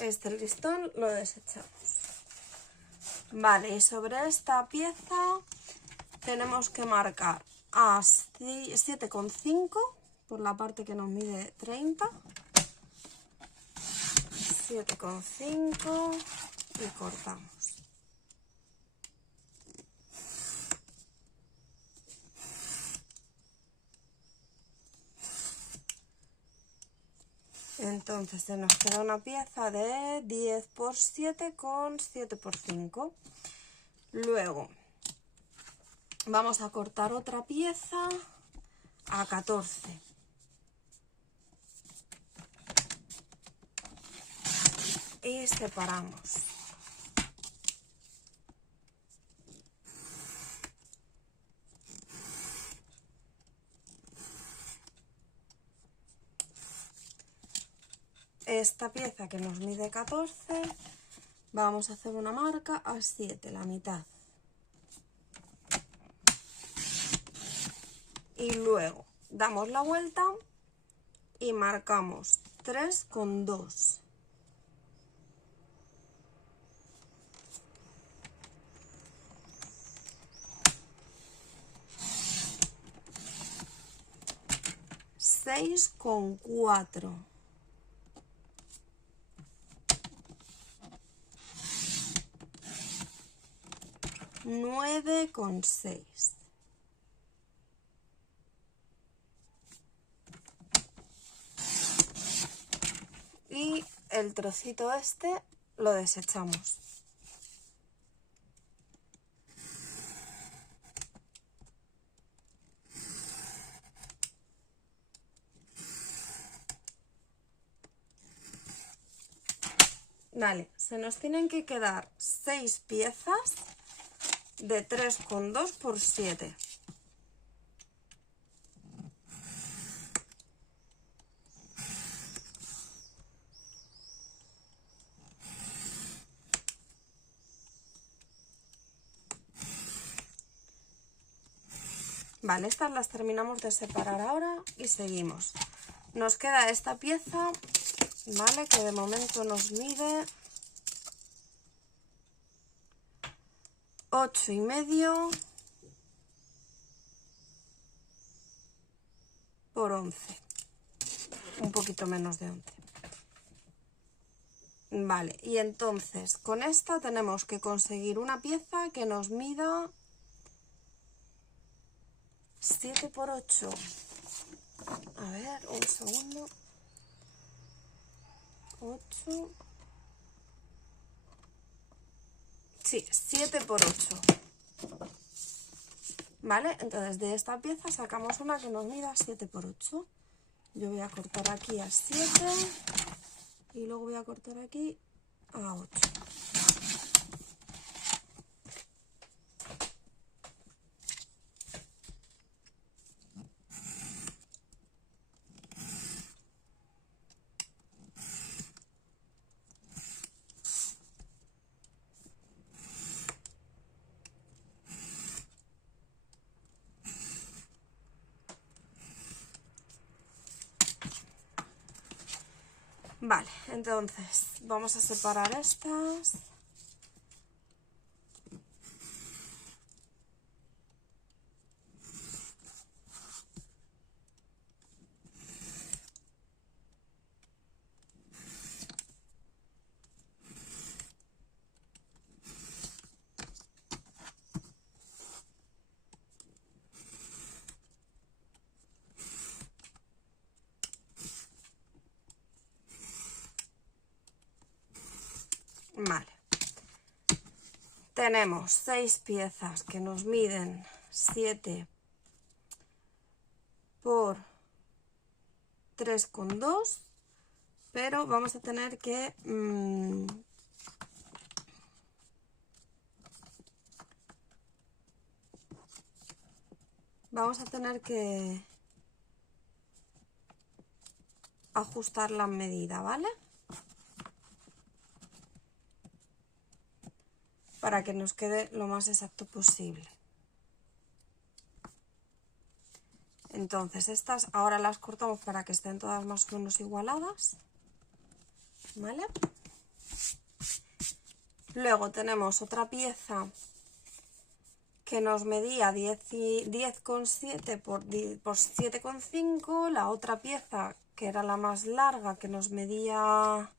Este listón lo desechamos. Vale, y sobre esta pieza tenemos que marcar a 7,5 por la parte que nos mide 30. 7,5 y cortamos. Entonces se nos queda una pieza de 10 por 7 con 7 por 5. Luego vamos a cortar otra pieza a 14. Y separamos. Esta pieza que nos mide 14, vamos a hacer una marca a 7, la mitad. Y luego damos la vuelta y marcamos 3,2. Seis con 4. 9,6. el trocito este lo desechamos. Vale, se nos tienen que quedar 6 piezas de 3,2 por 7. Vale, estas las terminamos de separar ahora y seguimos. Nos queda esta pieza, vale, que de momento nos mide 8,5 por 11, un poquito menos de 11. Vale, y entonces con esta tenemos que conseguir una pieza que nos mida 7 por 8. A ver, un segundo. 8. Sí, 7 por 8. Vale, entonces de esta pieza sacamos una que nos mida 7 por 8. Yo voy a cortar aquí a 7 y luego voy a cortar aquí a 8. Vale, entonces vamos a separar estas. Vale, tenemos 6 piezas que nos miden 7 por 3,2, pero vamos a tener que ajustar la medida, ¿vale? Para que nos quede lo más exacto posible. Entonces estas ahora las cortamos para que estén todas más o menos igualadas, ¿vale? Luego tenemos otra pieza que nos medía 10,7 por 7,5, la otra pieza que era la más larga que nos medía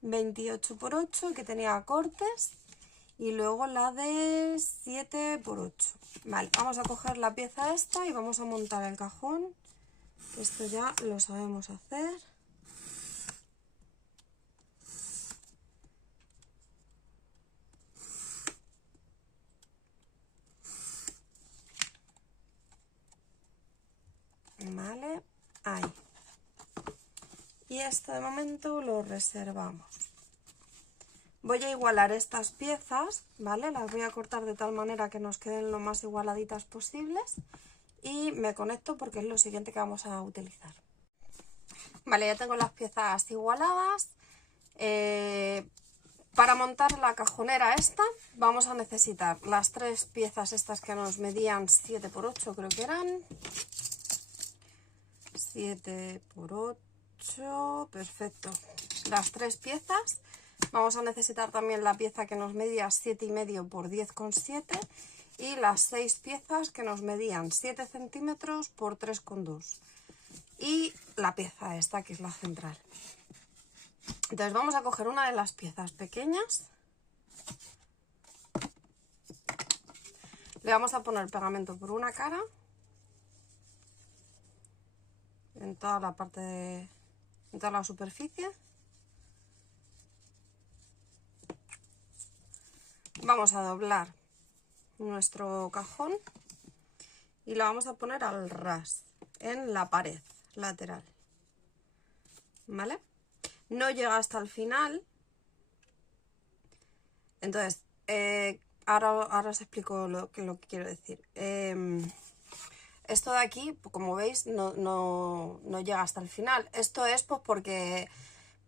28 por 8, que tenía cortes, y luego la de 7 por 8. Vale, vamos a coger la pieza esta y vamos a montar el cajón, que esto ya lo sabemos hacer. Vale, ahí. Y esto de momento lo reservamos. Voy a igualar estas piezas, ¿vale? Las voy a cortar de tal manera que nos queden lo más igualaditas posibles. Y me conecto porque es lo siguiente que vamos a utilizar. Vale, ya tengo las piezas igualadas. Para montar la cajonera esta vamos a necesitar las 3 piezas estas que nos medían 7 por 8, creo que eran. 7 por 8, perfecto. Las 3 piezas. Vamos a necesitar también la pieza que nos medía 7,5 por 10,7 y las 6 piezas que nos medían 7 centímetros por 3,2 y la pieza esta que es la central. Entonces vamos a coger una de las piezas pequeñas, le vamos a poner pegamento por una cara en toda la parte en toda la superficie. vamos a doblar nuestro cajón y lo vamos a poner al ras en la pared lateral, ¿vale? No llega hasta el final. Entonces, ahora os explico lo que quiero decir. Esto de aquí, como veis, no llega hasta el final. Esto es pues porque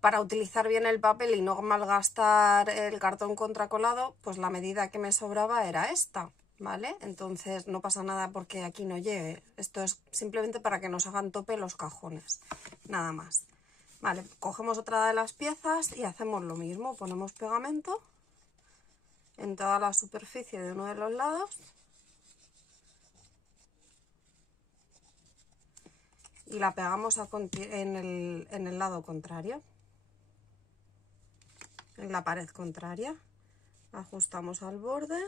para utilizar bien el papel y no malgastar el cartón contracolado, pues la medida que me sobraba era esta, ¿vale? Entonces no pasa nada porque aquí no llegue. Esto es simplemente para que nos hagan tope los cajones, nada más. Vale, cogemos otra de las piezas y hacemos lo mismo. Ponemos pegamento en toda la superficie de uno de los lados y la pegamos en el lado contrario, en la pared contraria. Ajustamos al borde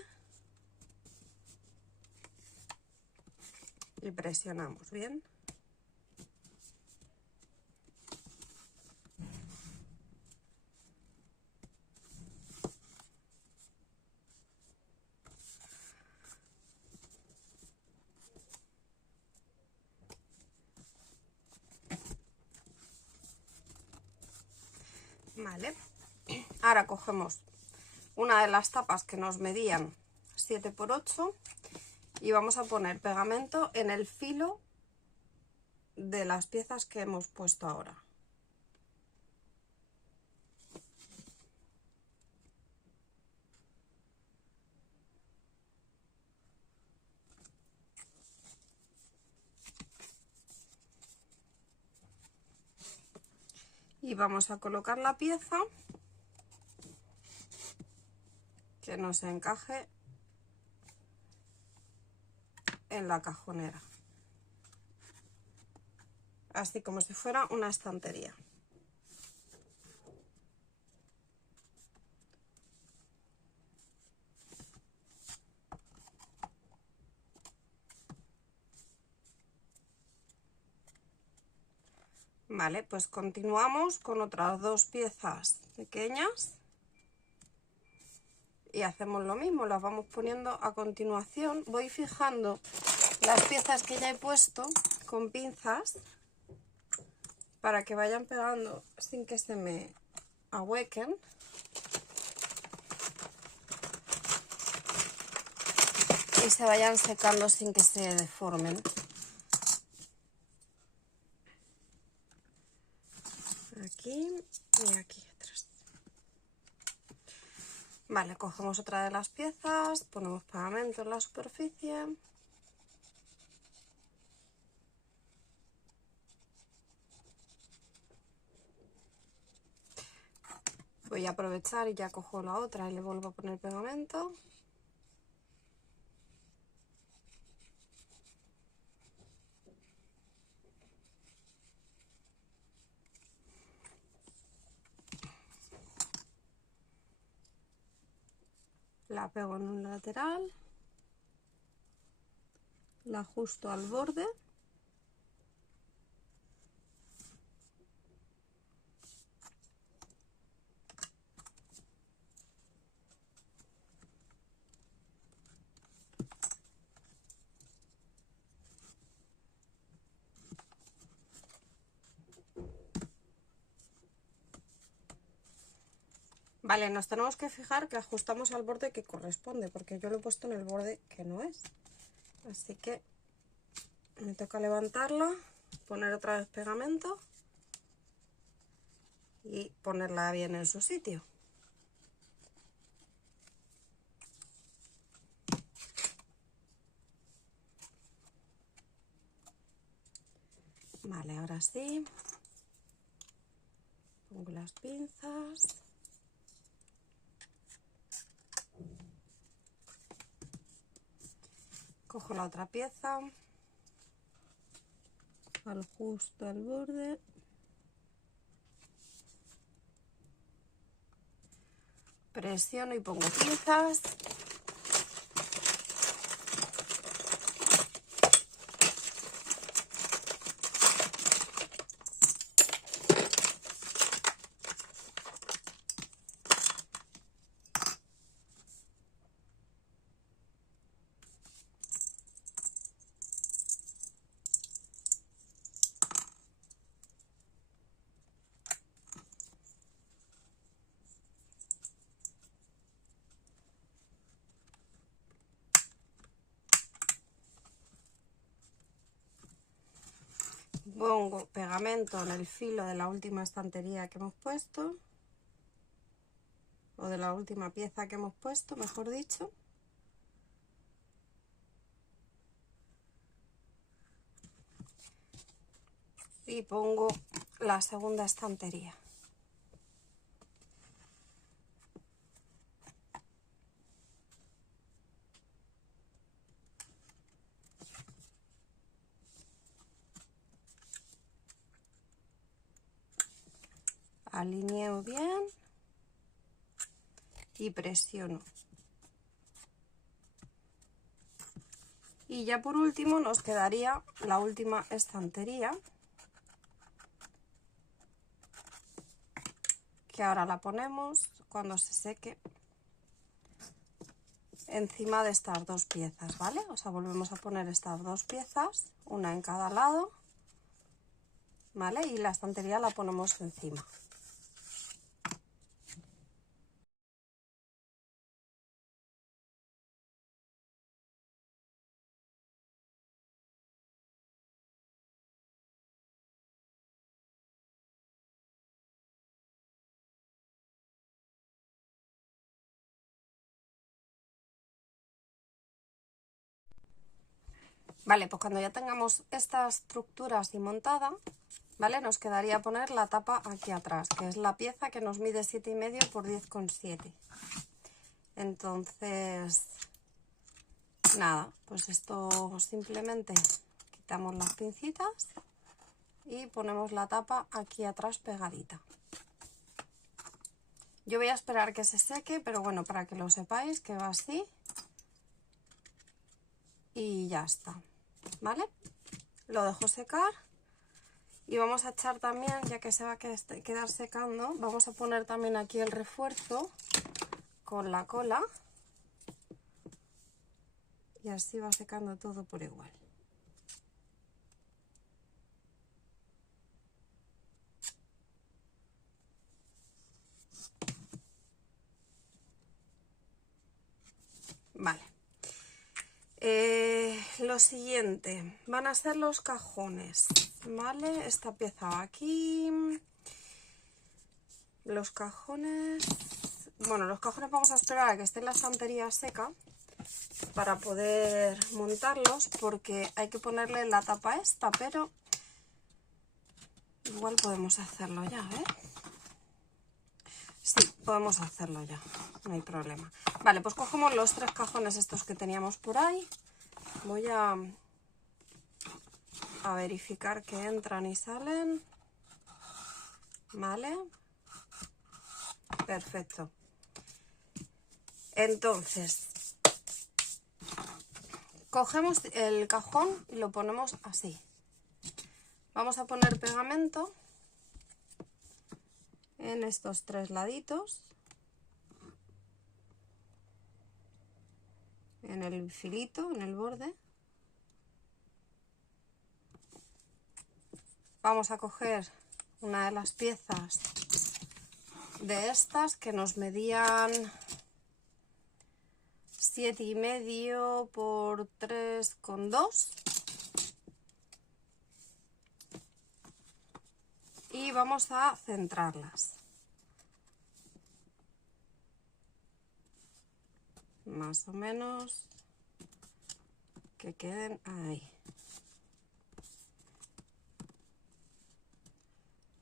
y presionamos bien. Vale, ahora cogemos una de las tapas que nos medían 7 por 8 y vamos a poner pegamento en el filo de las piezas que hemos puesto ahora. Y vamos a colocar la pieza que nos encaje en la cajonera, así como si fuera una estantería. Vale, pues continuamos con otras dos piezas pequeñas y hacemos lo mismo, las vamos poniendo a continuación. Voy fijando las piezas que ya he puesto con pinzas para que vayan pegando sin que se me ahuequen. Y se vayan secando sin que se deformen. Aquí y aquí atrás. Vale, cogemos otra de las piezas, ponemos pegamento en la superficie. Voy a aprovechar y ya cojo la otra y le vuelvo a poner pegamento. La pego en un lateral, la ajusto al borde Vale, nos tenemos que fijar que ajustamos al borde que corresponde, porque yo lo he puesto en el borde que no es. Así que me toca levantarla, poner otra vez pegamento y ponerla bien en su sitio. Vale, ahora sí. Pongo las pinzas. Cojo la otra pieza, al justo al borde, presiono y pongo pinzas. pongo pegamento en el filo de la última estantería que hemos puesto, o de la última pieza que hemos puesto, mejor dicho. Y pongo la segunda estantería. Alineo bien y presiono. Y ya por último nos quedaría la última estantería, que ahora la ponemos cuando se seque encima de estas dos piezas, ¿vale? O sea, volvemos a poner estas dos piezas, una en cada lado, ¿vale? Y la estantería la ponemos encima. Vale, pues cuando ya tengamos esta estructura así montada, ¿vale? Nos quedaría poner la tapa aquí atrás, que es la pieza que nos mide 7,5 por 10,7. Entonces, nada, pues esto simplemente quitamos las pincitas y ponemos la tapa aquí atrás pegadita. Yo voy a esperar que se seque, pero bueno, para que lo sepáis que va así. Y ya está, ¿vale? Lo dejo secar y vamos a echar también, ya que se va a quedar secando, vamos a poner también aquí el refuerzo con la cola y así va secando todo por igual. Vale. Lo siguiente van a ser los cajones, ¿vale? Esta pieza va aquí. Los cajones... Bueno, los cajones vamos a esperar a que esté la estantería seca para poder montarlos, porque hay que ponerle la tapa esta, pero igual podemos hacerlo ya, ¿eh? Sí, podemos hacerlo ya, no hay problema. Vale, pues cogemos los tres cajones estos que teníamos por ahí. Voy a verificar que entran y salen. Vale. Perfecto. Entonces, cogemos el cajón y lo ponemos así. Vamos a poner pegamento en estos tres laditos, en el filito, en el borde. Vamos a coger una de las piezas de estas que nos medían 7,5 por 3,2 y vamos a centrarlas más o menos que queden ahí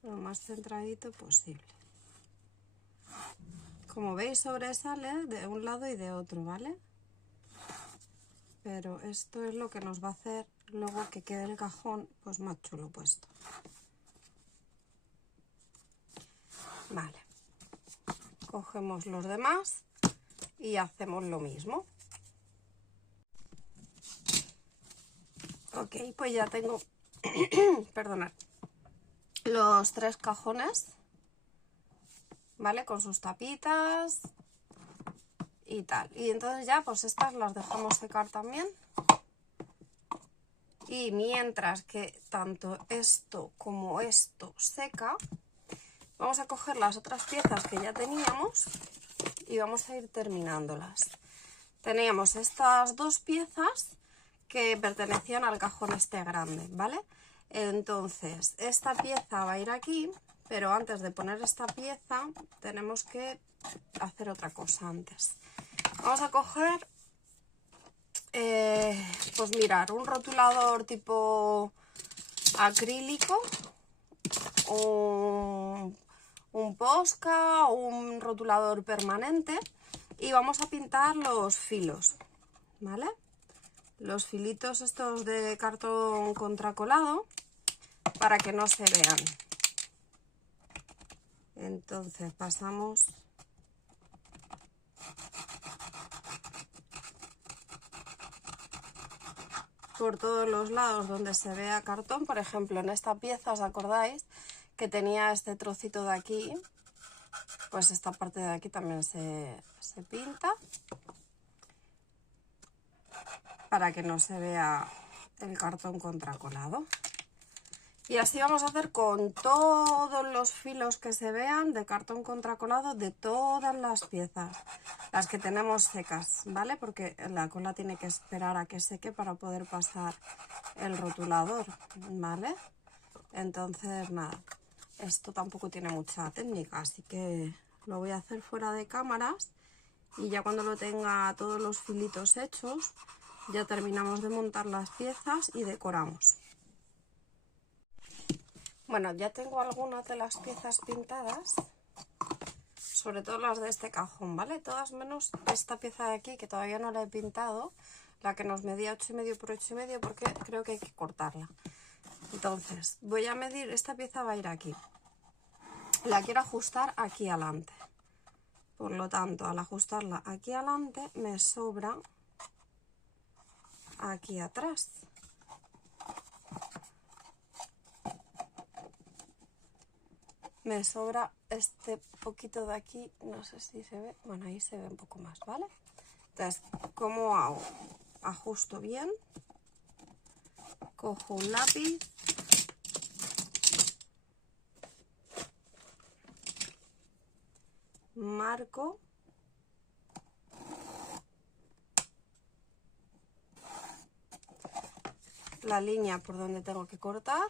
lo más centradito posible. Como veis, sobresale de un lado y de otro, ¿vale? Pero esto es lo que nos va a hacer luego que quede el cajón pues más chulo puesto. Vale, cogemos los demás y hacemos lo mismo. Ok, pues ya tengo, perdonad, los tres cajones, ¿vale? Con sus tapitas y tal. Y entonces ya pues estas las dejamos secar también. Y mientras que tanto esto como esto seca, vamos a coger las otras piezas que ya teníamos y vamos a ir terminándolas. Teníamos estas dos piezas que pertenecían al cajón este grande, ¿vale? Entonces, esta pieza va a ir aquí, pero antes de poner esta pieza tenemos que hacer otra cosa antes. Vamos a coger, pues mirar, un rotulador tipo acrílico, un Posca o un rotulador permanente, y vamos a pintar los filos, ¿vale? Los filitos estos de cartón contracolado para que no se vean. Entonces pasamos por todos los lados donde se vea cartón. Por ejemplo, en esta pieza, ¿os acordáis que tenía este trocito de aquí? Pues esta parte de aquí también se pinta para que no se vea el cartón contracolado. Y así vamos a hacer con todos los filos que se vean de cartón contracolado de todas las piezas, las que tenemos secas, ¿vale? Porque la cola tiene que esperar a que seque para poder pasar el rotulador, ¿vale? Entonces, nada, esto tampoco tiene mucha técnica, así que lo voy a hacer fuera de cámaras y ya cuando lo tenga todos los filitos hechos, ya terminamos de montar las piezas y decoramos. Bueno, ya tengo algunas de las piezas pintadas, sobre todo las de este cajón, ¿vale? Todas menos esta pieza de aquí, que todavía no la he pintado, la que nos medía 8,5 por 8,5, porque creo que hay que cortarla. Entonces, voy a medir, esta pieza va a ir aquí. La quiero ajustar aquí adelante. Por lo tanto, al ajustarla aquí adelante, me sobra aquí atrás. Me sobra este poquito de aquí, no sé si se ve, bueno, ahí se ve un poco más, ¿vale? Entonces, ¿cómo hago? Ajusto bien, cojo un lápiz, marco la línea por donde tengo que cortar.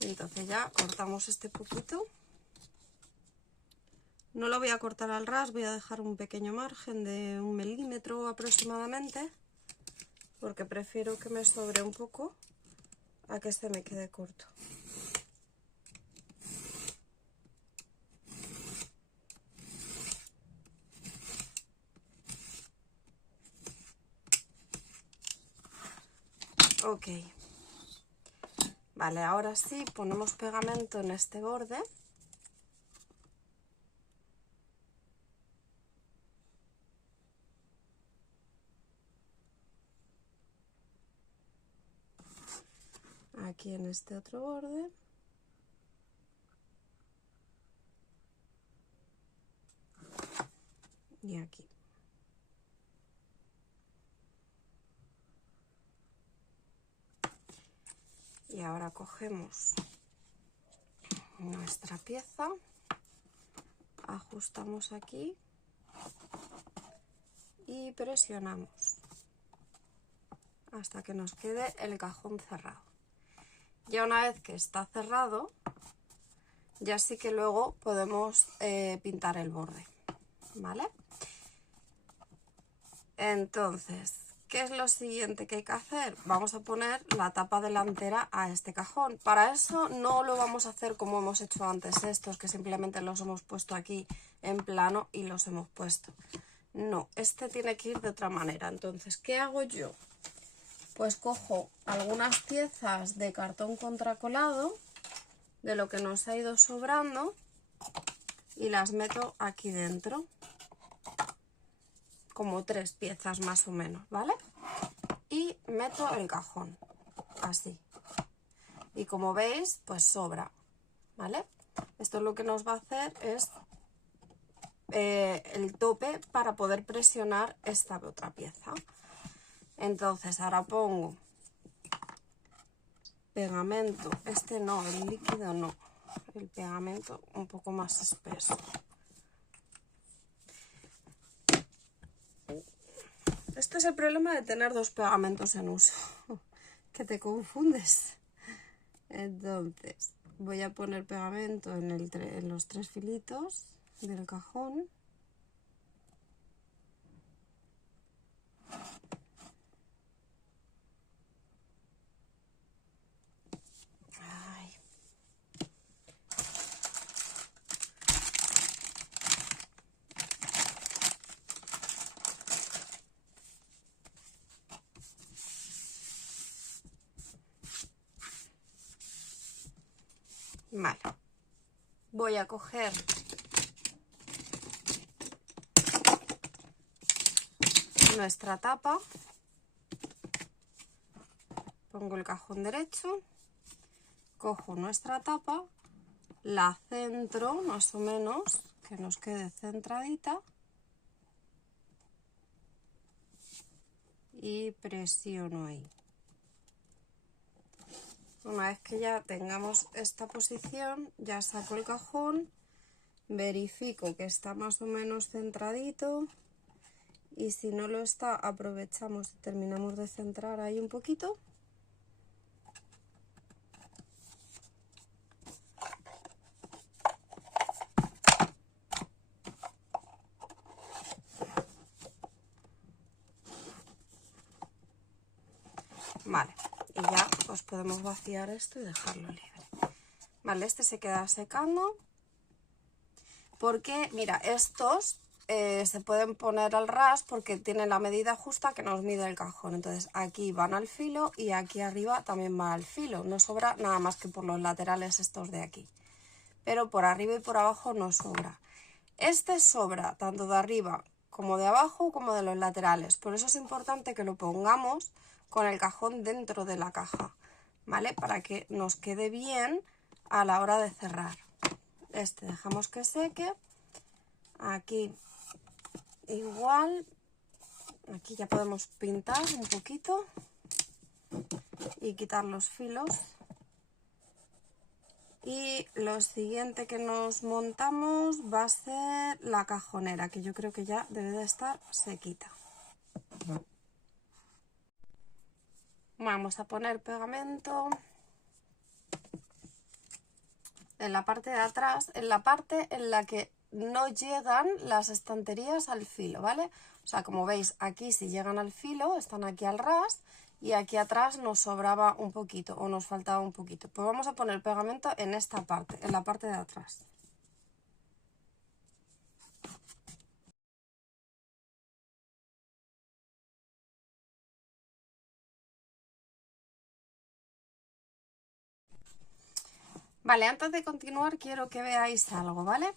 Entonces ya cortamos este poquito. No lo voy a cortar al ras, voy a dejar un pequeño margen de 1 milímetro aproximadamente, porque prefiero que me sobre un poco a que se me quede corto. Ok. Vale, ahora sí ponemos pegamento en este borde. Aquí en este otro borde. Y aquí. Y ahora cogemos nuestra pieza, ajustamos aquí y presionamos hasta que nos quede el cajón cerrado. Ya una vez que está cerrado, ya sí que luego podemos pintar el borde, ¿vale? Entonces, ¿qué es lo siguiente que hay que hacer? Vamos a poner la tapa delantera a este cajón. Para eso no lo vamos a hacer como hemos hecho antes estos, que simplemente los hemos puesto aquí en plano y los hemos puesto. No, este tiene que ir de otra manera. Entonces, ¿qué hago yo? Pues cojo algunas piezas de cartón contracolado, de lo que nos ha ido sobrando, y las meto aquí dentro. Como 3 piezas más o menos, ¿vale? Y meto el cajón, así. Y como veis, pues sobra, ¿vale? Esto lo que nos va a hacer es el tope para poder presionar esta otra pieza. Entonces ahora pongo pegamento, este no, el líquido no, el pegamento un poco más espeso. Este es el problema de tener 2 pegamentos en uso. que te confundes. Entonces voy a poner pegamento en los 3 filitos del cajón. Ay. Vale, voy a coger nuestra tapa, pongo el cajón derecho, cojo nuestra tapa, la centro más o menos, que nos quede centradita y presiono ahí. Una vez que ya tengamos esta posición, ya saco el cajón, verifico que está más o menos centradito y si no lo está, aprovechamos y terminamos de centrar ahí un poquito. Vale, y ya pues podemos vaciar esto y dejarlo libre. Vale, este se queda secando porque, mira, estos se pueden poner al ras porque tienen la medida justa que nos mide el cajón. Entonces aquí van al filo y aquí arriba también va al filo. No sobra nada más que por los laterales estos de aquí. Pero por arriba y por abajo no sobra. Este sobra tanto de arriba como de abajo como de los laterales. Por eso es importante que lo pongamos con el cajón dentro de la caja, ¿vale? Para que nos quede bien a la hora de cerrar. Este dejamos que seque. Aquí igual. Aquí ya podemos pintar un poquito y quitar los filos. Y lo siguiente que nos montamos va a ser la cajonera, que yo creo que ya debe de estar sequita. Vamos a poner pegamento en la parte de atrás, en la parte en la que no llegan las estanterías al filo, ¿vale? O sea, como veis, aquí sí llegan al filo, están aquí al ras, y aquí atrás nos sobraba un poquito o nos faltaba un poquito. Pues vamos a poner pegamento en esta parte, en la parte de atrás. Vale, antes de continuar quiero que veáis algo, ¿vale?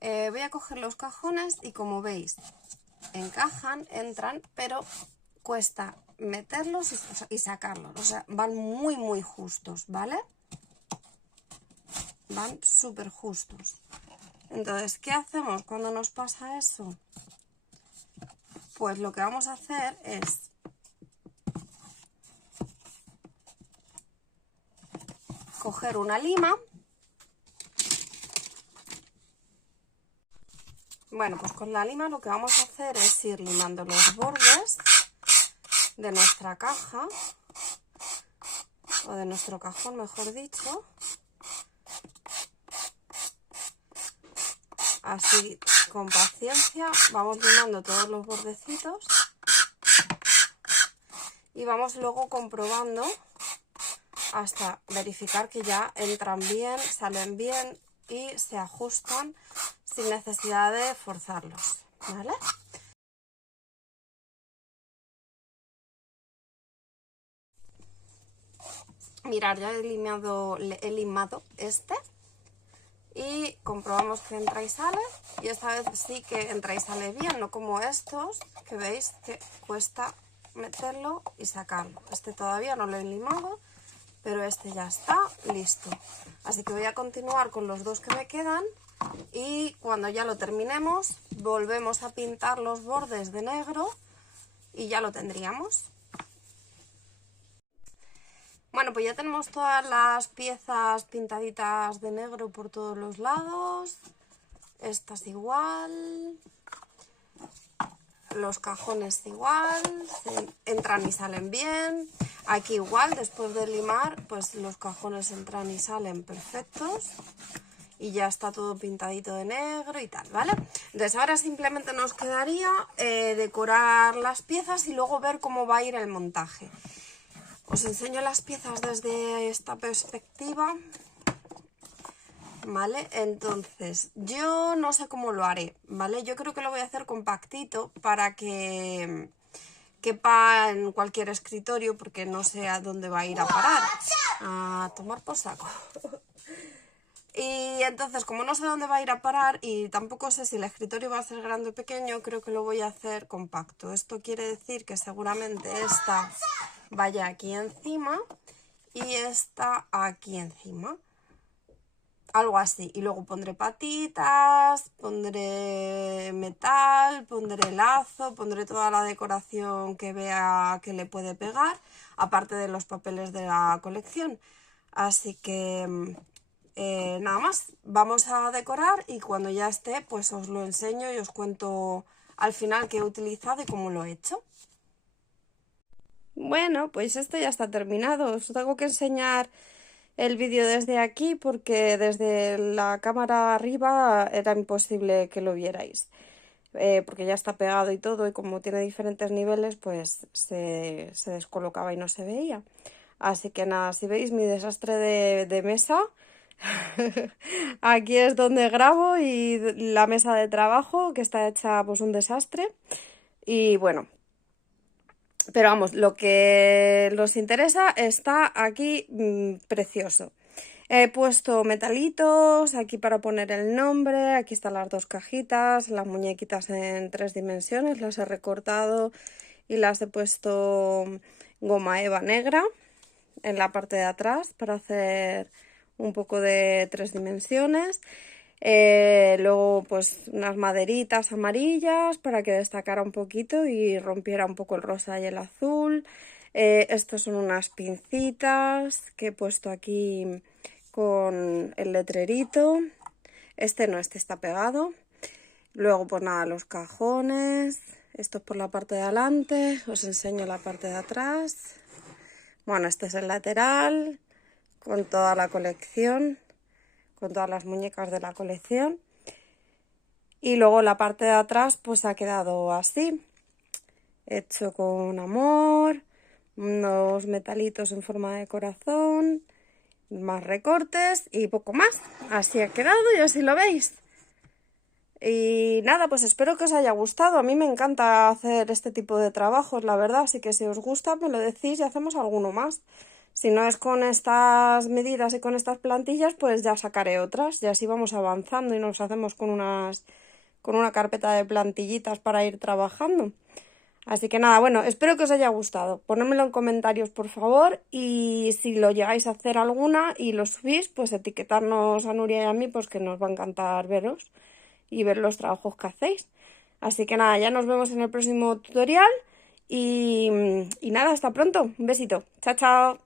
Voy a coger los cajones y como veis, encajan, entran, pero cuesta meterlos y sacarlos. O sea, van muy justos, ¿vale? Van súper justos. Entonces, ¿qué hacemos cuando nos pasa eso? Pues lo que vamos a hacer es coger una lima. Bueno, pues con la lima lo que vamos a hacer es ir limando los bordes de nuestra caja, o de nuestro cajón, mejor dicho. Así, con paciencia, vamos limando todos los bordecitos y vamos luego comprobando hasta verificar que ya entran bien, salen bien y se ajustan sin necesidad de forzarlos, ¿vale? Mirad, ya he limado este y comprobamos que entra y sale, y esta vez sí que entra y sale bien, no como estos que veis que cuesta meterlo y sacarlo. Este todavía no lo he limado, pero este ya está listo. Así que voy a continuar con los dos que me quedan y cuando ya lo terminemos volvemos a pintar los bordes de negro y ya lo tendríamos. Bueno, pues ya tenemos todas las piezas pintaditas de negro por todos los lados. Estas igual. Los cajones igual. Entran y salen bien. Aquí igual, después de limar, pues los cajones entran y salen perfectos. Y ya está todo pintadito de negro y tal, ¿vale? Entonces ahora simplemente nos quedaría decorar las piezas y luego ver cómo va a ir el montaje. Os enseño las piezas desde esta perspectiva, ¿vale? Entonces, yo no sé cómo lo haré, ¿vale? Yo creo que lo voy a hacer compactito para que quepa en cualquier escritorio, porque no sé a dónde va a ir a parar. A tomar por saco. Y entonces, como no sé dónde va a ir a parar y tampoco sé si el escritorio va a ser grande o pequeño, creo que lo voy a hacer compacto. Esto quiere decir que seguramente esta vaya aquí encima y esta aquí encima. Algo así. Y luego pondré patitas, pondré metal, pondré lazo, pondré toda la decoración que vea que le puede pegar, aparte de los papeles de la colección. Así que nada más, vamos a decorar y cuando ya esté, pues os lo enseño y os cuento al final qué he utilizado y cómo lo he hecho. Bueno, pues esto ya está terminado. Os tengo que enseñar el vídeo desde aquí porque desde la cámara arriba era imposible que lo vierais. Porque ya está pegado y todo, y como tiene diferentes niveles, pues se descolocaba y no se veía. Así que nada, si veis mi desastre de mesa, aquí es donde grabo y la mesa de trabajo, que está hecha pues un desastre. Y bueno, pero vamos, lo que nos interesa está aquí precioso. He puesto metalitos aquí para poner el nombre, aquí están las dos cajitas, las muñequitas en 3 dimensiones, las he recortado y las he puesto goma eva negra en la parte de atrás para hacer un poco de 3 dimensiones. Luego pues unas maderitas amarillas para que destacara un poquito y rompiera un poco el rosa y el azul. Estos son unas pincitas que he puesto aquí con el letrerito. Este no, este está pegado. Luego pues nada, los cajones. Esto es por la parte de adelante. Os enseño la parte de atrás. Bueno, este es el lateral con toda la colección, con todas las muñecas de la colección. Y luego la parte de atrás pues ha quedado así, hecho con amor, unos metalitos en forma de corazón, más recortes y poco más. Así ha quedado y así lo veis. Y nada, pues espero que os haya gustado. A mí me encanta hacer este tipo de trabajos, la verdad. Así que si os gusta me lo decís y hacemos alguno más. Si no es con estas medidas y con estas plantillas, pues ya sacaré otras. Y así vamos avanzando y nos hacemos con una carpeta de plantillitas para ir trabajando. Así que nada, bueno, espero que os haya gustado. Ponedmelo en comentarios, por favor. Y si lo llegáis a hacer alguna y lo subís, pues etiquetarnos a Nuria y a mí, pues que nos va a encantar veros y ver los trabajos que hacéis. Así que nada, ya nos vemos en el próximo tutorial y nada, hasta pronto. Un besito. Chao, chao.